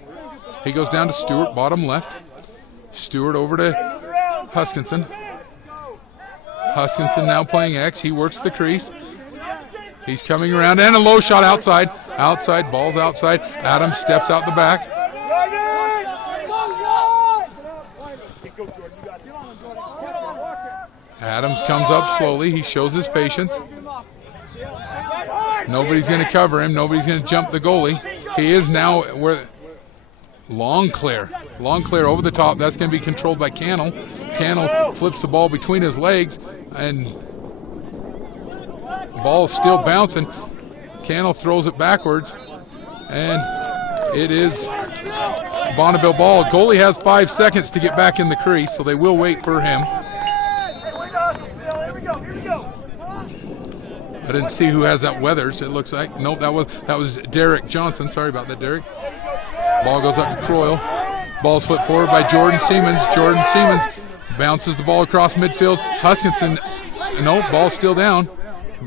He goes down to Stewart, bottom left. Stewart over to Huskinson. Huskinson now playing X. He works the crease. He's coming around, and a low shot outside. Outside, ball's outside. Adams steps out the back. Adams comes up slowly. He shows his patience. Nobody's going to cover him. Nobody's going to jump the goalie. He is now where long clear over the top. That's going to be controlled by Cannell. Cannell flips the ball between his legs, and the ball is still bouncing. Cannell throws it backwards, and it is Bonneville ball. Goalie has 5 seconds to get back in the crease, so they will wait for him. I didn't see who has that. Weathers, it looks like. Nope, that was Derek Johnson. Sorry about that, Derek. Ball goes up to Croyle. Ball's flipped forward by Jordan Siemens. Jordan Siemens bounces the ball across midfield. Huskinson, no, ball's still down.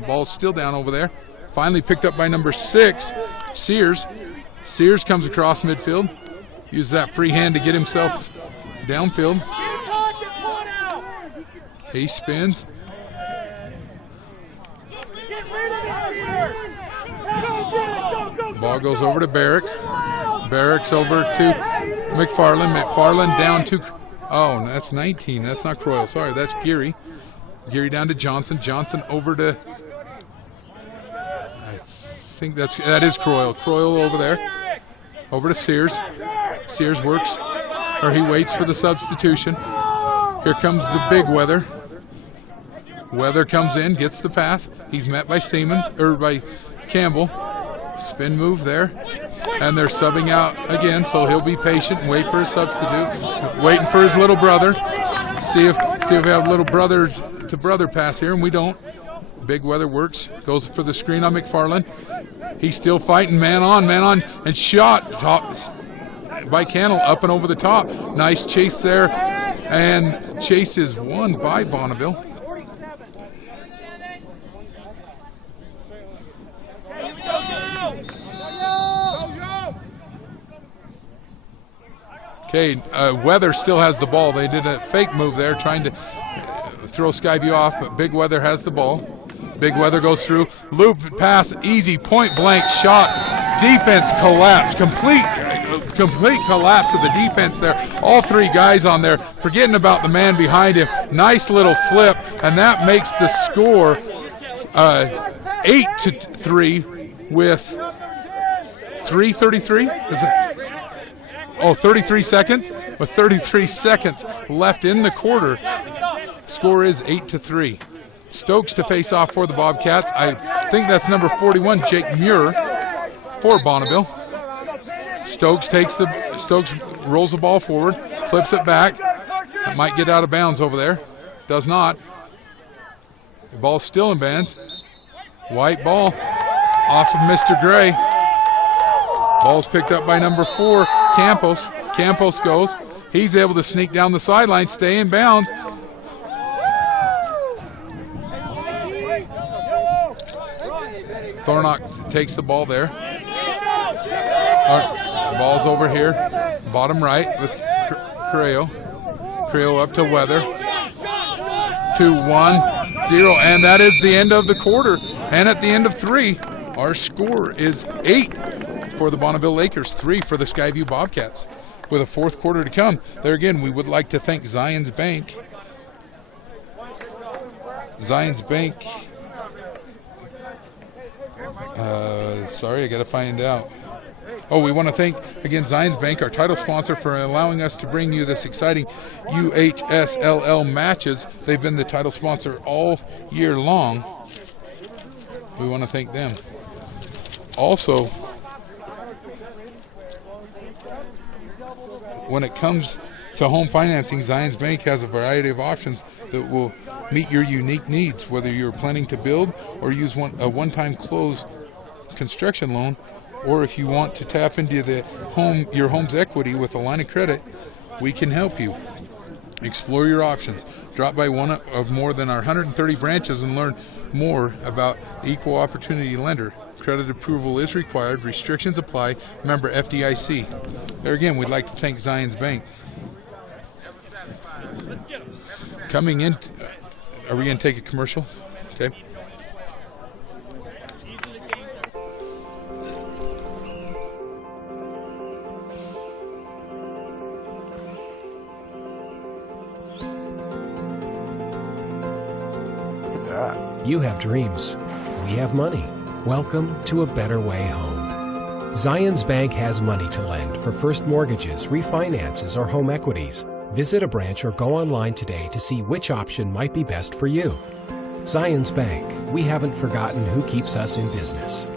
Ball's still down over there. Finally picked up by number 6, Sears. Sears comes across midfield. Uses that free hand to get himself downfield. He spins. Ball goes over to Barracks. Barracks over to McFarland. McFarland down to, oh, that's 19. That's not Croyle. Sorry, that's Geary. Geary down to Johnson. Johnson over to, I think that is Croyle. Croyle over there. Over to Sears. Sears works, or he waits for the substitution. Here comes the big Weather. Weather comes in, gets the pass. He's met by by Campbell. Spin move there. And they're subbing out again, so he'll be patient and wait for a substitute. Waiting for his little brother. See if we have a little brother to brother pass here, and we don't. Big Weather works, goes for the screen on McFarland. He's still fighting, man on, and shot by Cannell up and over the top. Nice chase there, and chase is won by Bonneville. Okay, Weather still has the ball. They did a fake move there trying to throw Skyview off, but Big Weather has the ball. Big Weather goes through, loop pass, easy, point blank shot. Defense collapse, complete collapse of the defense there. All 3 guys on there, forgetting about the man behind him. Nice little flip, and that makes the score 8-3 with 3:33. Is it? 33 seconds. With 33 seconds left in the quarter, score is 8-3. Stokes to face off for the Bobcats. I think that's number 41, Jake Muir, for Bonneville. Stokes rolls the ball forward, flips it back. It might get out of bounds over there. Does not. The ball's still in bounds. White ball off of Mr. Gray. Ball's picked up by number 4, Campos. Campos goes. He's able to sneak down the sideline, stay in bounds. Thornock takes the ball there. Ball's over here, bottom right with Creo. Creo up to Weather. 2-1-0, and that is the end of the quarter. And at the end of 3, our score is 8 for the Bonneville Lakers, 3 for the Skyview Bobcats. With a 4th quarter to come, there again, we would like to thank Zions Bank. Zions Bank. Sorry, I got to find out. Oh, we want to thank, again, Zions Bank, our title sponsor, for allowing us to bring you this exciting UHSLL matches. They've been the title sponsor all year long. We want to thank them. Also, when it comes to home financing, Zions Bank has a variety of options that will meet your unique needs, whether you're planning to build or use a one-time closed construction loan, or if you want to tap into your home's equity with a line of credit, we can help you. Explore your options. Drop by one of more than our 130 branches and learn more about Equal Opportunity Lender. Credit approval is required. Restrictions apply. Member FDIC. There again, we'd like to thank Zions Bank. Coming in, are we going to take a commercial? Okay. You have dreams. We have money. Welcome to a better way home. Zions Bank has money to lend for first mortgages, refinances, or home equities. Visit a branch or go online today to see which option might be best for you. Zions Bank, we haven't forgotten who keeps us in business.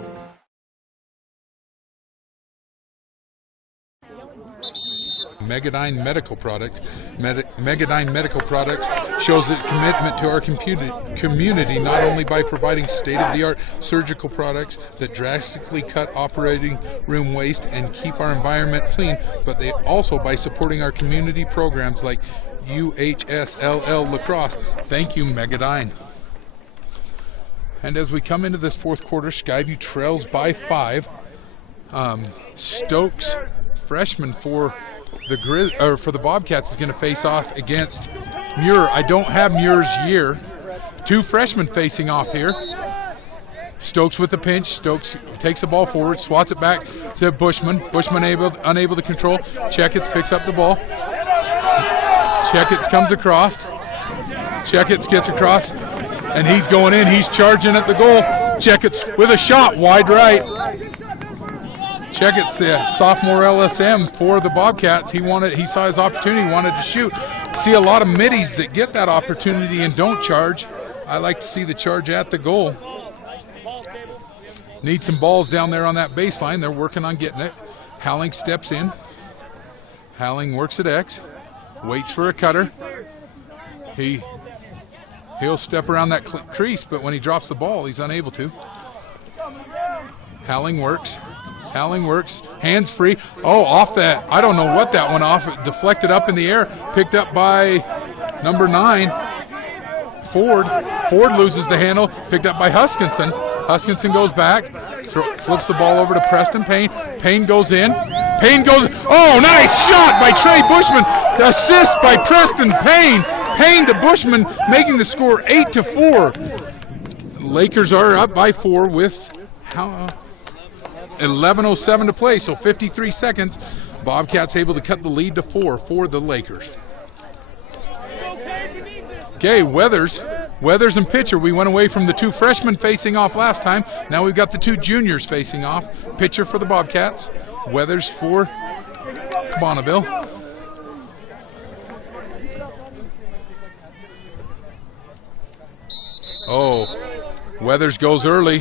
Megadyne Medical Products. Megadyne Medical Products shows its commitment to our community not only by providing state-of-the-art surgical products that drastically cut operating room waste and keep our environment clean, but they also by supporting our community programs like UHSLL Lacrosse. Thank you, Megadyne. And as we come into this fourth quarter, Skyview trails by 5. Stokes, freshman for the Bobcats, is going to face off against Muir. I don't have Muir's year. 2 freshmen facing off here. Stokes with the pinch. Stokes takes the ball forward, swats it back to Bushman. Bushman unable to control. Checkets picks up the ball. Checkets comes across. Checkets gets across, and he's going in. He's charging at the goal. Checkets with a shot wide right. Checkets, the sophomore LSM for the Bobcats. He saw his opportunity, wanted to shoot. See a lot of middies that get that opportunity and don't charge. I like to see the charge at the goal. Need some balls down there on that baseline. They're working on getting it. Howling steps in. Howling works at X. Waits for a cutter. He'll step around that crease, but when he drops the ball, he's unable to. Howling works. Howling works. Hands free. Oh, off that. I don't know what that went off. It deflected up in the air. Picked up by number 9, Ford. Ford loses the handle. Picked up by Huskinson. Huskinson goes back. Flips the ball over to Preston Payne. Payne goes in. Payne goes. Oh, nice shot by Trey Bushman. Assist by Preston Payne. Payne to Bushman, making the score 8-4. Lakers are up by 4 with 11:07 to play, so 53 seconds. Bobcats able to cut the lead to 4 for the Lakers. Okay, Weathers and pitcher. We went away from the 2 freshmen facing off last time. Now we've got the 2 juniors facing off. Pitcher for the Bobcats. Weathers for Bonneville. Oh, Weathers goes early.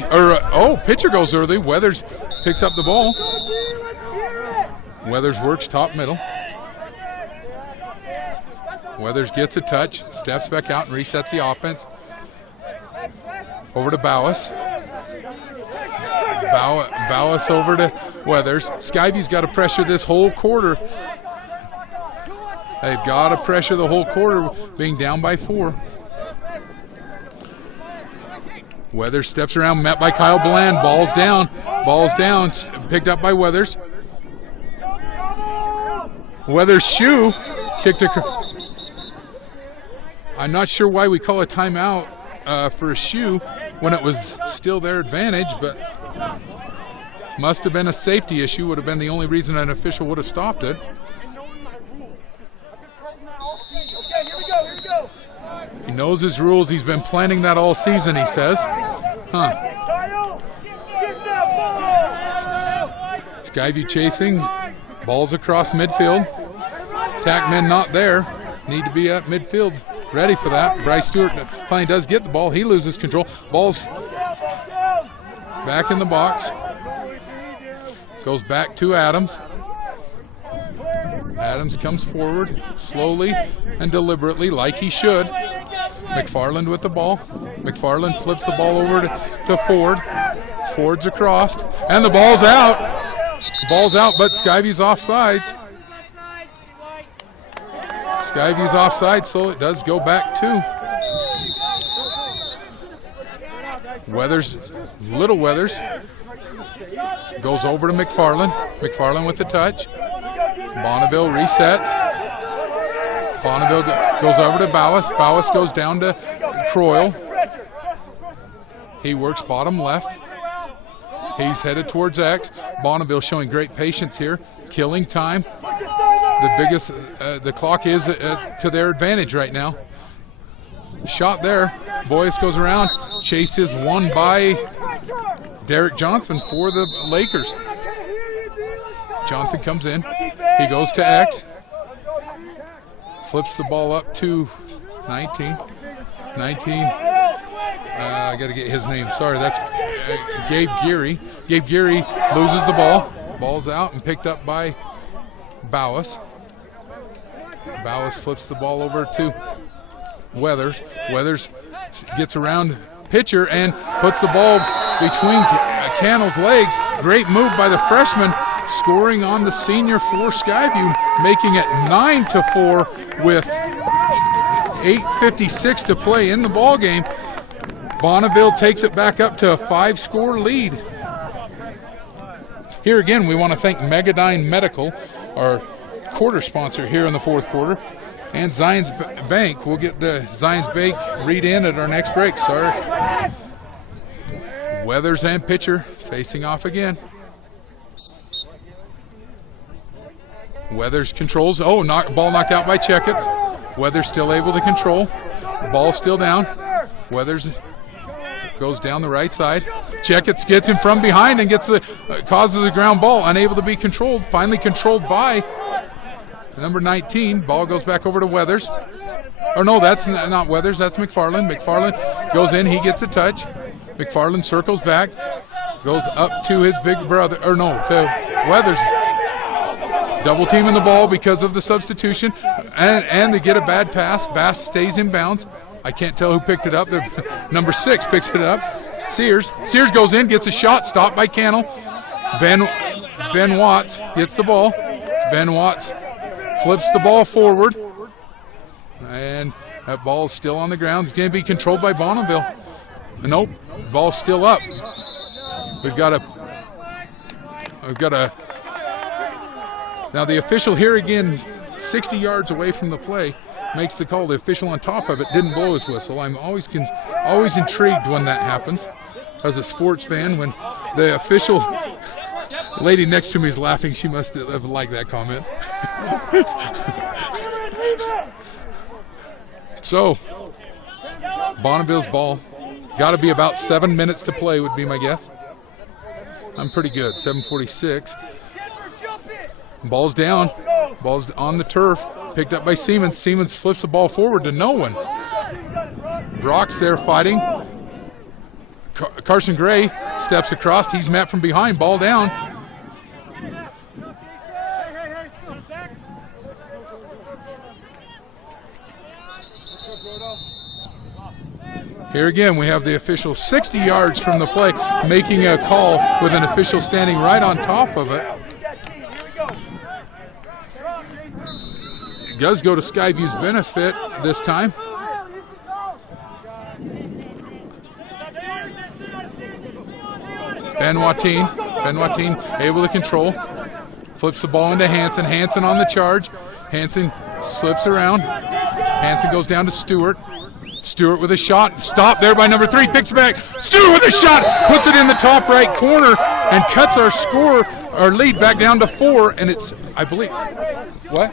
Pitcher goes early. Weathers picks up the ball. Weathers works top middle. Weathers gets a touch, steps back out and resets the offense. Over to Bowis. Bowis over to Weathers. Skyview's got to pressure this whole quarter. They've got to pressure the whole quarter, being down by 4. Weathers steps around, met by Kyle Bland. Ball's down, picked up by Weathers. Weathers' shoe kicked I'm not sure why we call a timeout for a shoe when it was still their advantage, but must have been a safety issue. Would have been the only reason an official would have stopped it. He knows his rules. He's been planning that all season, he says. Skyview chasing. Ball's across midfield. Tackman not there. Need to be at midfield. Ready for that. Bryce Stewart finally does get the ball. He loses control. Ball's back in the box. Goes back to Adams. Adams comes forward slowly and deliberately, like he should. McFarland with the ball. McFarland flips the ball over to Ford. Ford's across, and the ball's out. The ball's out, but Skyview's offsides. Skyview's offside, so it does go back to Weathers. Little Weathers goes over to McFarland. McFarland with the touch. Bonneville resets. Bonneville goes over to Bowis. Bowis goes down to Croyle. He works bottom left. He's headed towards X. Bonneville showing great patience here, killing time. The clock is to their advantage right now. Shot there. Boyce goes around. Chase is won by Derek Johnson for the Lakers. Johnson comes in. He goes to X. Flips the ball up to 19. I got to get his name. Sorry, that's Gabe Geary. Gabe Geary loses the ball. Ball's out and picked up by Bowis. Ballas flips the ball over to Weathers. Weathers gets around pitcher and puts the ball between Cannell's legs. Great move by the freshman, scoring on the senior for Skyview, making it 9-4 with 8:56 to play in the ball game. Bonneville takes it back up to a 5-score lead. Here again, we want to thank Megadyne Medical, our quarter sponsor here in the fourth quarter, and Zions Bank. We'll get the Zions Bank read in at our next break. Sorry. Weathers and pitcher facing off again. Weathers controls. Oh, ball knocked out by Checketts. Weathers still able to control. Ball still down. Weathers goes down the right side. Checketts gets him from behind and gets causes a ground ball, unable to be controlled. Finally controlled by number 19. Ball goes back over to Weathers. Or no, that's not Weathers. That's McFarland. McFarland goes in. He gets a touch. McFarland circles back, goes up to his big brother, or no, to Weathers. Double teaming the ball because of the substitution, and they get a bad pass. Bass stays in bounds. I can't tell who picked it up. The number 6 picks it up. Sears goes in, gets a shot, stopped by Cannell. Ben Watts gets the ball. Ben Watts flips the ball forward, and that ball is still on the ground. It's going to be controlled by Bonneville. Nope, ball's still up. We've got a. Now the official here again, 60 yards away from the play, makes the call. The official on top of it didn't blow his whistle. I'm always intrigued when that happens, as a sports fan. When the official lady next to me is laughing, she must have liked that comment. So, Bonneville's ball. Got to be about 7 minutes to play would be my guess. I'm pretty good. 7:46. Ball's down. Ball's on the turf. Picked up by Siemens. Siemens flips the ball forward to no one. Brock's there fighting. Carson Gray steps across. He's met from behind. Ball down. Here again, we have the official 60 yards from the play, making a call with an official standing right on top of it. It does go to Skyview's benefit this time. Ben Watine able to control. Flips the ball into Hanson. Hanson on the charge. Hanson slips around. Hanson goes down to Stewart. Stewart with a shot, stopped there by number 3, picks it back. Stewart with a shot, puts it in the top right corner, and cuts our lead back down to 4, and it's, I believe, what?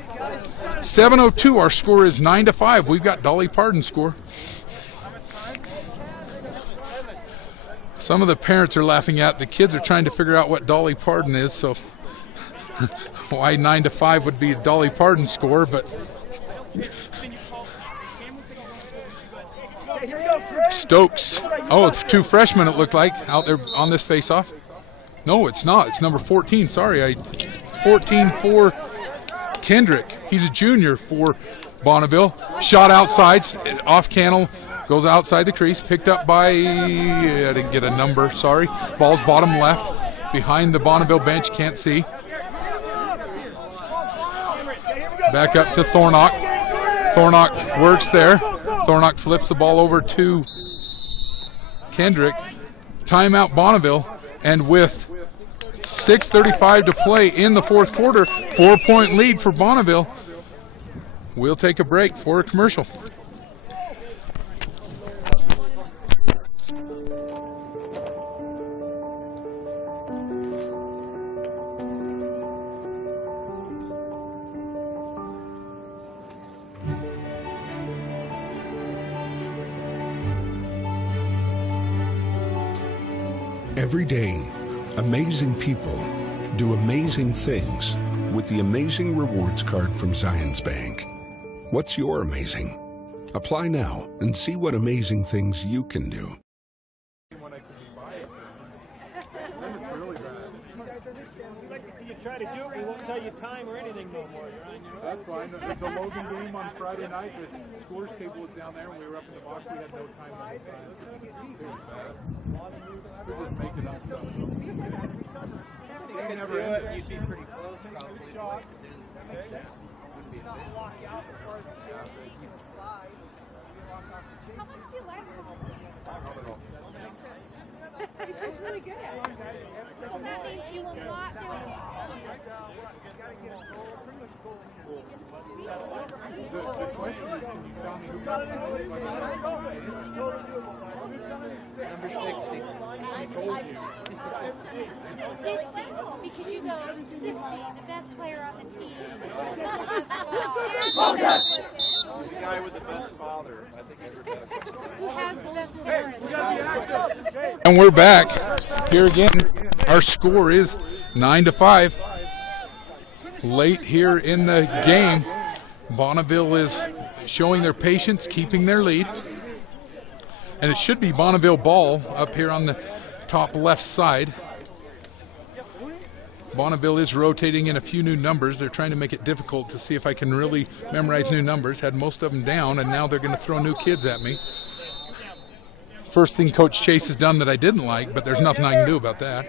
7:02, our score is 9-5. We've got Dolly Pardon's score. Some of the parents are laughing at, the kids are trying to figure out what Dolly Pardon is, so why 9-5 would be a Dolly Pardon score, but Stokes. Oh, 2 freshmen it looked like out there on this face-off. No, it's not. It's number 14. Sorry, 14 for Kendrick. He's a junior for Bonneville. Shot outside, off Cannell, goes outside the crease. Picked up by, I didn't get a number, sorry. Ball's bottom left, behind the Bonneville bench, can't see. Back up to Thornock. Thornock works there. Thornock flips the ball over to Kendrick. Timeout Bonneville, and with 6:35 to play in the fourth quarter, 4-point lead for Bonneville. We'll take a break for a commercial. Every day, amazing people do amazing things with the Amazing Rewards Card from Zions Bank. What's your amazing? Apply now and see what amazing things you can do. try to do it, we won't tell you time or anything no more. You're on your own. That's fine. The Logan game on Friday night, the scores table was down there. When we were up in the box, we had no time. It was bad. We just make it up. If you could do it, you'd be pretty close probably. How much do you like football? He's just really good at it. So that means you will not do it. The question is, can you tell me who got Number 60. She told you. 60, because you go 60, the best player on the team. The guy with the best father. I think Who has the best parents? And we're back here again. Our score is 9-5. Late here in the game, Bonneville is showing their patience, keeping their lead. And it should be Bonneville ball up here on the top left side. Bonneville is rotating in a few new numbers. They're trying to make it difficult to see if I can really memorize new numbers. Had most of them down, and now they're going to throw new kids at me. First thing Coach Chase has done that I didn't like, but there's nothing I can do about that.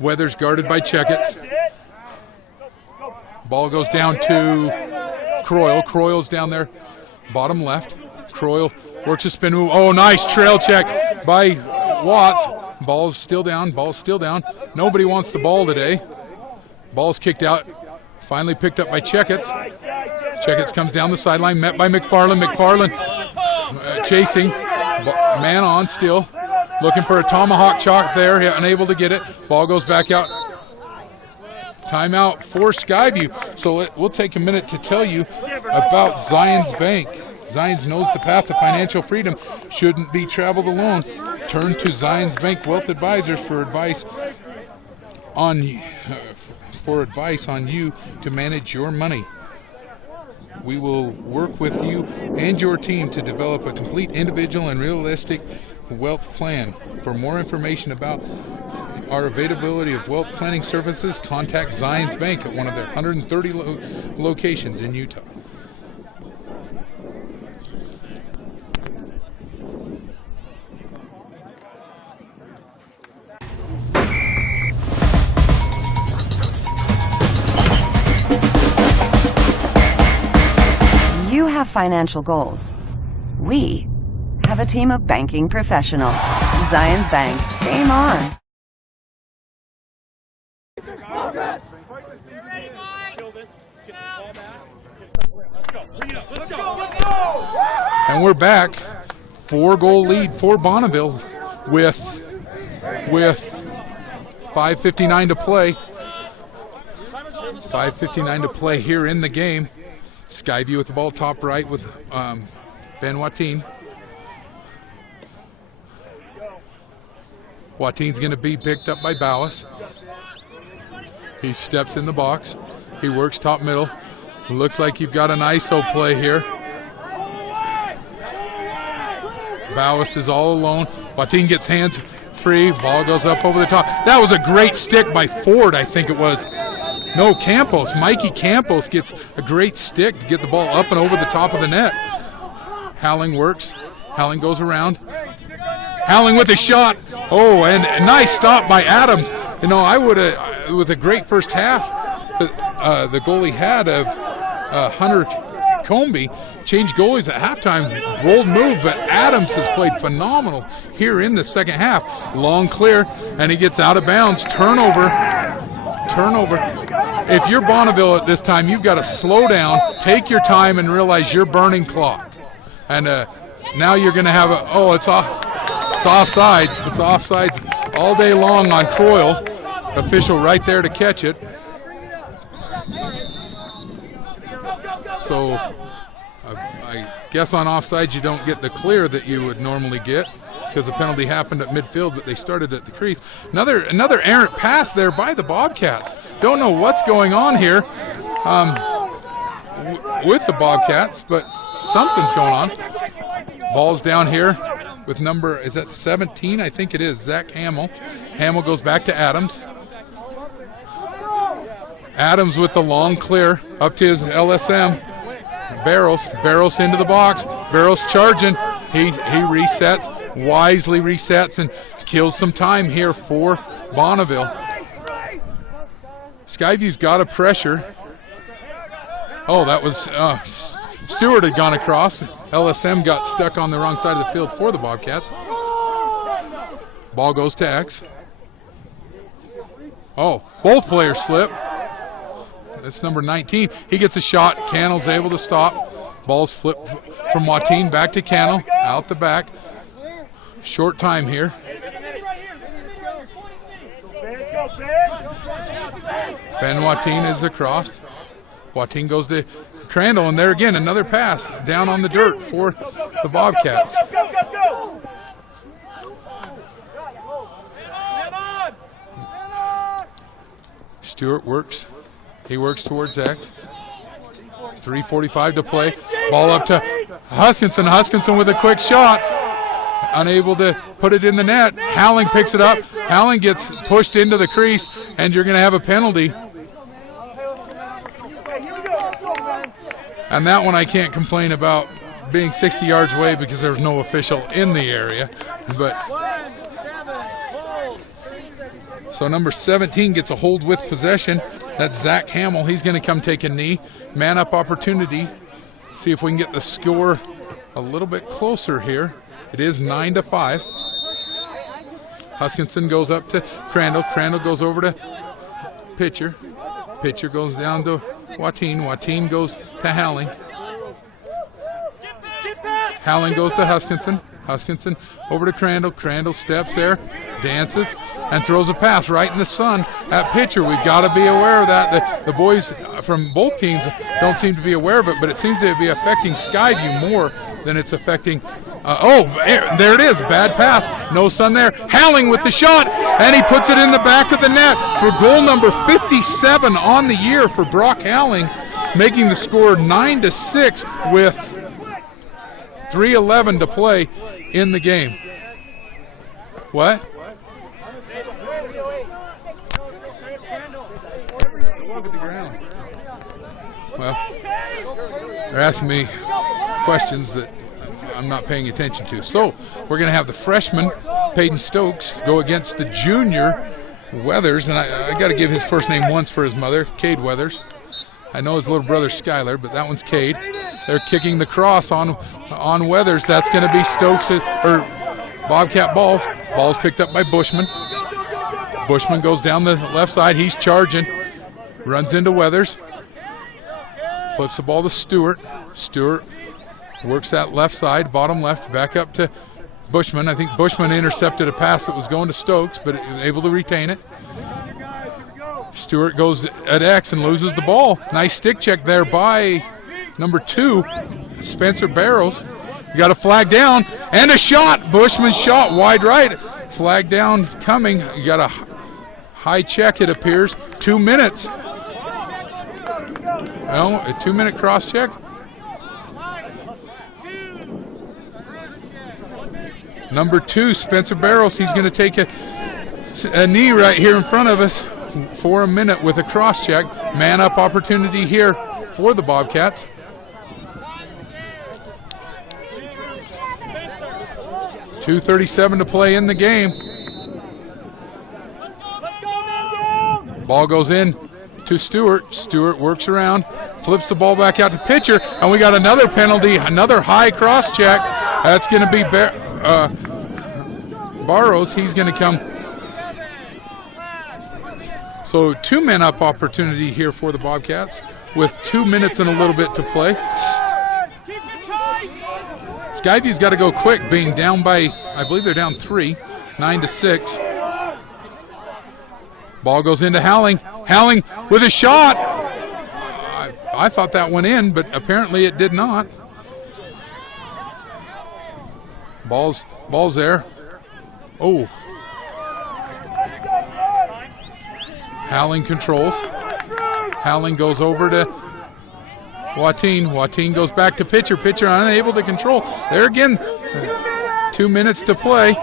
Weather's guarded by Checkett. Ball goes down to Croyle. Croyle's down there, bottom left. Croyle works a spin move. Oh, nice trail check by Watts. Ball's still down. Ball's still down. Nobody wants the ball today. Ball's kicked out. Finally picked up by Checkett. Checkett comes down the sideline, met by McFarland. McFarland chasing. Man on still. Looking for a tomahawk chop there. Unable to get it. Ball goes back out. Timeout for Skyview. So we'll take a minute to tell you about Zions Bank. Zions knows the path to financial freedom shouldn't be traveled alone. Turn to Zions Bank Wealth Advisors for advice on you to manage your money. We will work with you and your team to develop a complete individual and realistic wealth plan. For more information about our availability of wealth planning services, contact Zions Bank at one of their 130 locations in Utah. You have financial goals. We have a team of banking professionals. Zions Bank. Game on. And we're back. 4-goal lead for Bonneville with 5:59 to play. 5:59 to play here in the game. Skyview with the ball top right with Ben Watine. Watine's going to be picked up by Bowis. He steps in the box. He works top middle. Looks like you've got an ISO play here. Bowis is all alone. Watine gets hands free. Ball goes up over the top. That was a great stick by Ford, I think it was. No, Campos. Mikey Campos gets a great stick to get the ball up and over the top of the net. Howling works. Howling goes around. Howling with a shot. Oh, and a nice stop by Adams. You know, I would have, with a great first half, the goalie had of Hunter Comby changed goalies at halftime. Bold move, but Adams has played phenomenal here in the second half. Long clear, and he gets out of bounds. Turnover. If you're Bonneville at this time, you've got to slow down, take your time, and realize you're burning clock. And now you're going to have it's offsides. It's offsides all day long on Croyle. Official right there to catch it. So I guess on offsides you don't get the clear that you would normally get because the penalty happened at midfield, but they started at the crease. Another errant pass there by the Bobcats. Don't know what's going on here with the Bobcats, but something's going on. Ball's down here with number, is that 17? I think it is, Zach Hamill. Hamill goes back to Adams. Adams with the long clear up to his LSM. Barros into the box. Barros charging. He resets, wisely resets, and kills some time here for Bonneville. Skyview's got a pressure. Oh, that was Stewart had gone across. LSM got stuck on the wrong side of the field for the Bobcats. Ball goes to X. Oh, both players slip. That's number 19. He gets a shot. Cannell's able to stop. Ball's flipped from Watine back to Cannell. Out the back. Short time here. Ben Watine is across. Watine goes to Crandall, and there again, another pass down on the dirt for the Bobcats. Stewart works. He works towards X. 3:45 to play. Ball up to Huskinson. Huskinson with a quick shot. Unable to put it in the net. Howling picks it up. Howling gets pushed into the crease, and you're going to have a penalty. And that one I can't complain about being 60 yards away because there was no official in the area. But so number 17 gets a hold with possession. That's Zach Hamill. He's going to come take a knee. Man up opportunity. See if we can get the score a little bit closer here. It is 9-5. Huskinson goes up to Crandall. Crandall goes over to Pitcher. Pitcher goes down to Watine. Watine goes to Howling. Howling goes to Huskinson. Huskinson over to Crandall. Crandall steps there, dances, and throws a pass right in the sun at Pitcher. We've got to be aware of that. The boys from both teams don't seem to be aware of it, but it seems to be affecting Skyview more than it's affecting. There it is. Bad pass. No sun there. Howling with the shot, and he puts it in the back of the net for goal number 57 on the year for Brock Howling, making the score 9-6 with 3:11 to play in the game. What? Look at the ground. Well, they're asking me questions that I'm not paying attention to. So we're going to have the freshman, Peyton Stokes, go against the junior, Weathers. And I got to give his first name once for his mother, Cade Weathers. I know his little brother Skylar, but that one's Cade. They're kicking the cross on Weathers. That's going to be Stokes or Bobcat ball. Ball's picked up by Bushman. Bushman goes down the left side. He's charging. Runs into Weathers. Flips the ball to Stewart. Stewart works that left side, bottom left, back up to Bushman. I think Bushman intercepted a pass that was going to Stokes, but able to retain it. Stewart goes at X and loses the ball. Nice stick check there by number 2, Spencer Barrows. You got a flag down and a shot. Bushman's shot wide right. Flag down coming. You got a high check, it appears. 2 minutes. Well, a 2-minute cross check. Number 2, Spencer Barrows. He's going to take a knee right here in front of us for a minute with a cross check. Man up opportunity here for the Bobcats. .237 to play in the game. Ball goes in to Stewart. Stewart works around, flips the ball back out to Pitcher, and we got another penalty, another high cross check. That's going to be Barrows. He's going to come. So 2 men up opportunity here for the Bobcats with 2 minutes and a little bit to play. Skyview's got to go quick, being down by, I believe they're down 3, 9-6. Ball goes into Howling. Howling with a shot. I thought that went in, but apparently it did not. Ball's there. Oh. Howling controls. Howling goes over to Watine. Watine goes back to Pitcher. Pitcher unable to control. There again, 2 minutes to play.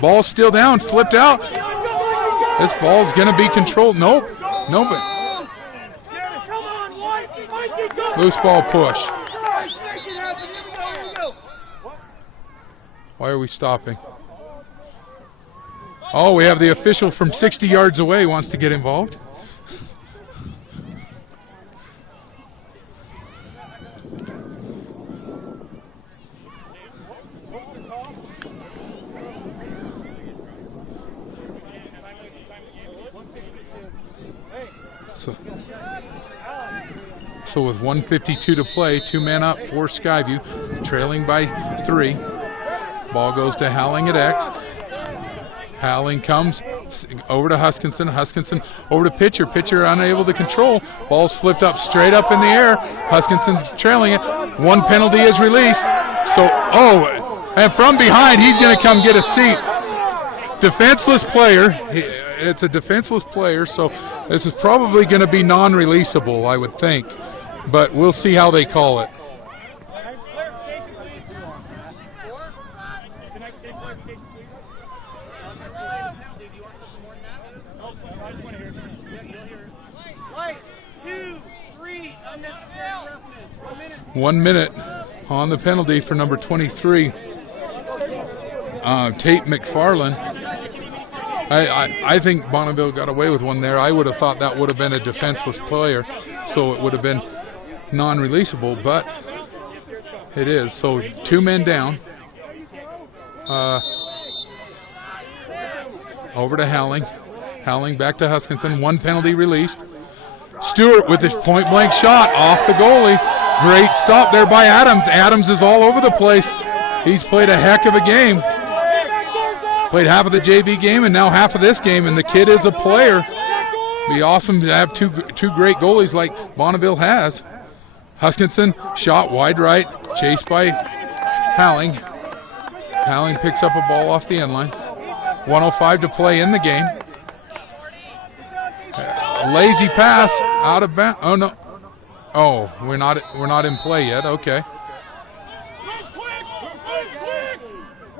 Ball's still down, flipped out. This ball's going to be controlled. Nope. Loose ball push. Why are we stopping? Oh, we have the official from 60 yards away wants to get involved. So with 1:52 to play, 2 men up for Skyview, trailing by 3. Ball goes to Howling at X. Howling comes over to Huskinson. Huskinson over to Pitcher. Pitcher unable to control. Ball's flipped up straight up in the air. Huskinson's trailing it. 1 penalty is released. So, and from behind, he's going to come get a seat. Defenseless player. It's a defenseless player, so this is probably going to be non-releasable, I would think. But we'll see how they call it. One minute on the penalty for number 23, Tate McFarland. I think Bonneville got away with one there. I would have thought that would have been a defenseless player, so it would have been non-releasable, but it is. So 2 men down. Over to Howling. Howling back to Huskinson. 1 penalty released. Stewart with his point-blank shot off the goalie. Great stop there by Adams. Adams is all over the place. He's played a heck of a game. Played half of the JV game and now half of this game, and the kid is a player. Be awesome to have two great goalies like Bonneville has. Huskinson, shot wide right, chased by Howling. Howling picks up a ball off the end line. 1:05 to play in the game. Lazy pass out of bounds. Oh no. Oh, we're not in play yet. Okay.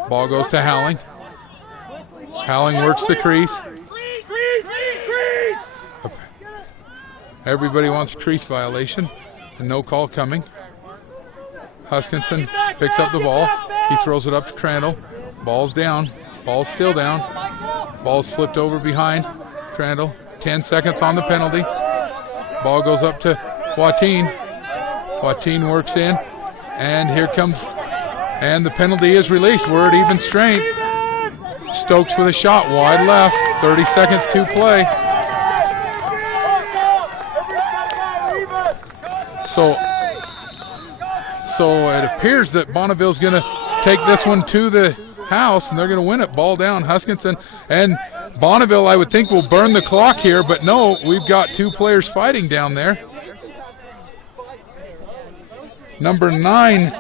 Ball goes to Howling. Howling works the crease. Everybody wants a crease violation, and no call coming. Huskinson picks up the ball. He throws it up to Crandall. Ball's down. Ball's still down. Ball's flipped over behind Crandall. 10 seconds on the penalty. Ball goes up to Watine. Watine works in, and here comes, and the penalty is released. We're at even strength. Stokes with a shot wide left. 30 seconds to play. So it appears that Bonneville's going to take this one to the house, and they're going to win it. Ball down, Huskinson. And Bonneville, I would think, will burn the clock here, but no, we've got 2 players fighting down there. Number 9,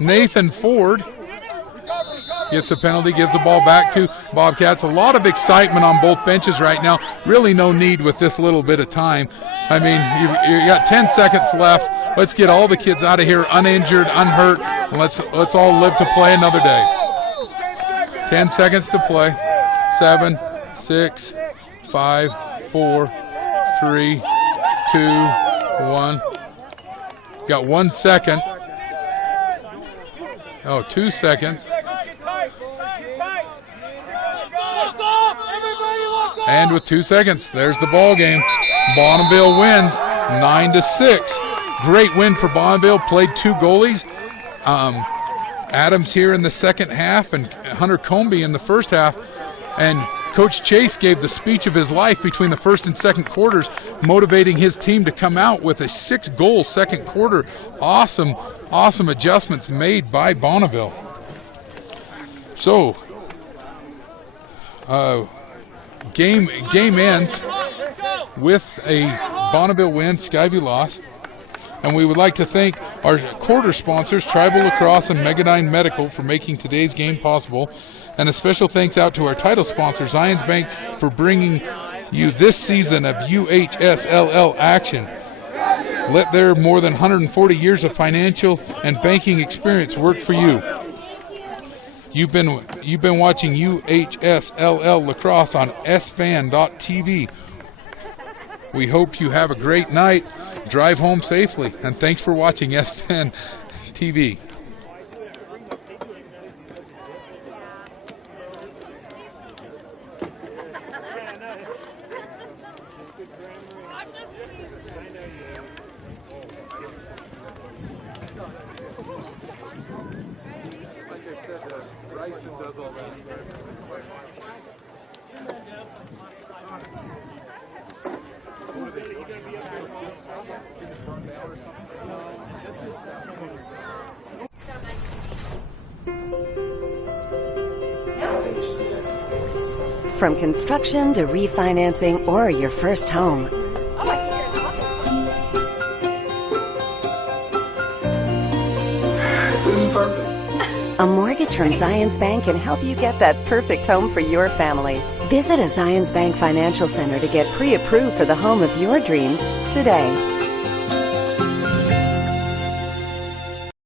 Nathan Ford, gets a penalty, gives the ball back to Bobcats. A lot of excitement on both benches right now. Really no need with this little bit of time. I mean, you got 10 seconds left. Let's get all the kids out of here uninjured, unhurt, and let's all live to play another day. 10 seconds to play. 7, 6, 5, 4, 3, 2, 1. Got 1 second. Oh, 2 seconds. And with 2 seconds, there's the ball game. Bonneville wins 9-6. Great win for Bonneville. Played 2 goalies. Adams here in the second half and Hunter Comby in the first half. And Coach Chase gave the speech of his life between the first and second quarters, motivating his team to come out with a 6-goal second quarter. Awesome adjustments made by Bonneville. So, game ends with a Bonneville win, Skyview loss. And we would like to thank our quarter sponsors, Tribal Lacrosse and Megadine Medical, for making today's game possible. And a special thanks out to our title sponsor, Zions Bank, for bringing you this season of UHSLL action. Let their more than 140 years of financial and banking experience work for you. You've been watching UHSLL Lacrosse on sfan.tv. We hope you have a great night. Drive home safely. And thanks for watching SFN TV. From construction to refinancing or your first home, This is perfect. a mortgage from Zions Bank can help you get that perfect home for your family. Visit a Zions Bank Financial Center to get pre-approved for the home of your dreams today.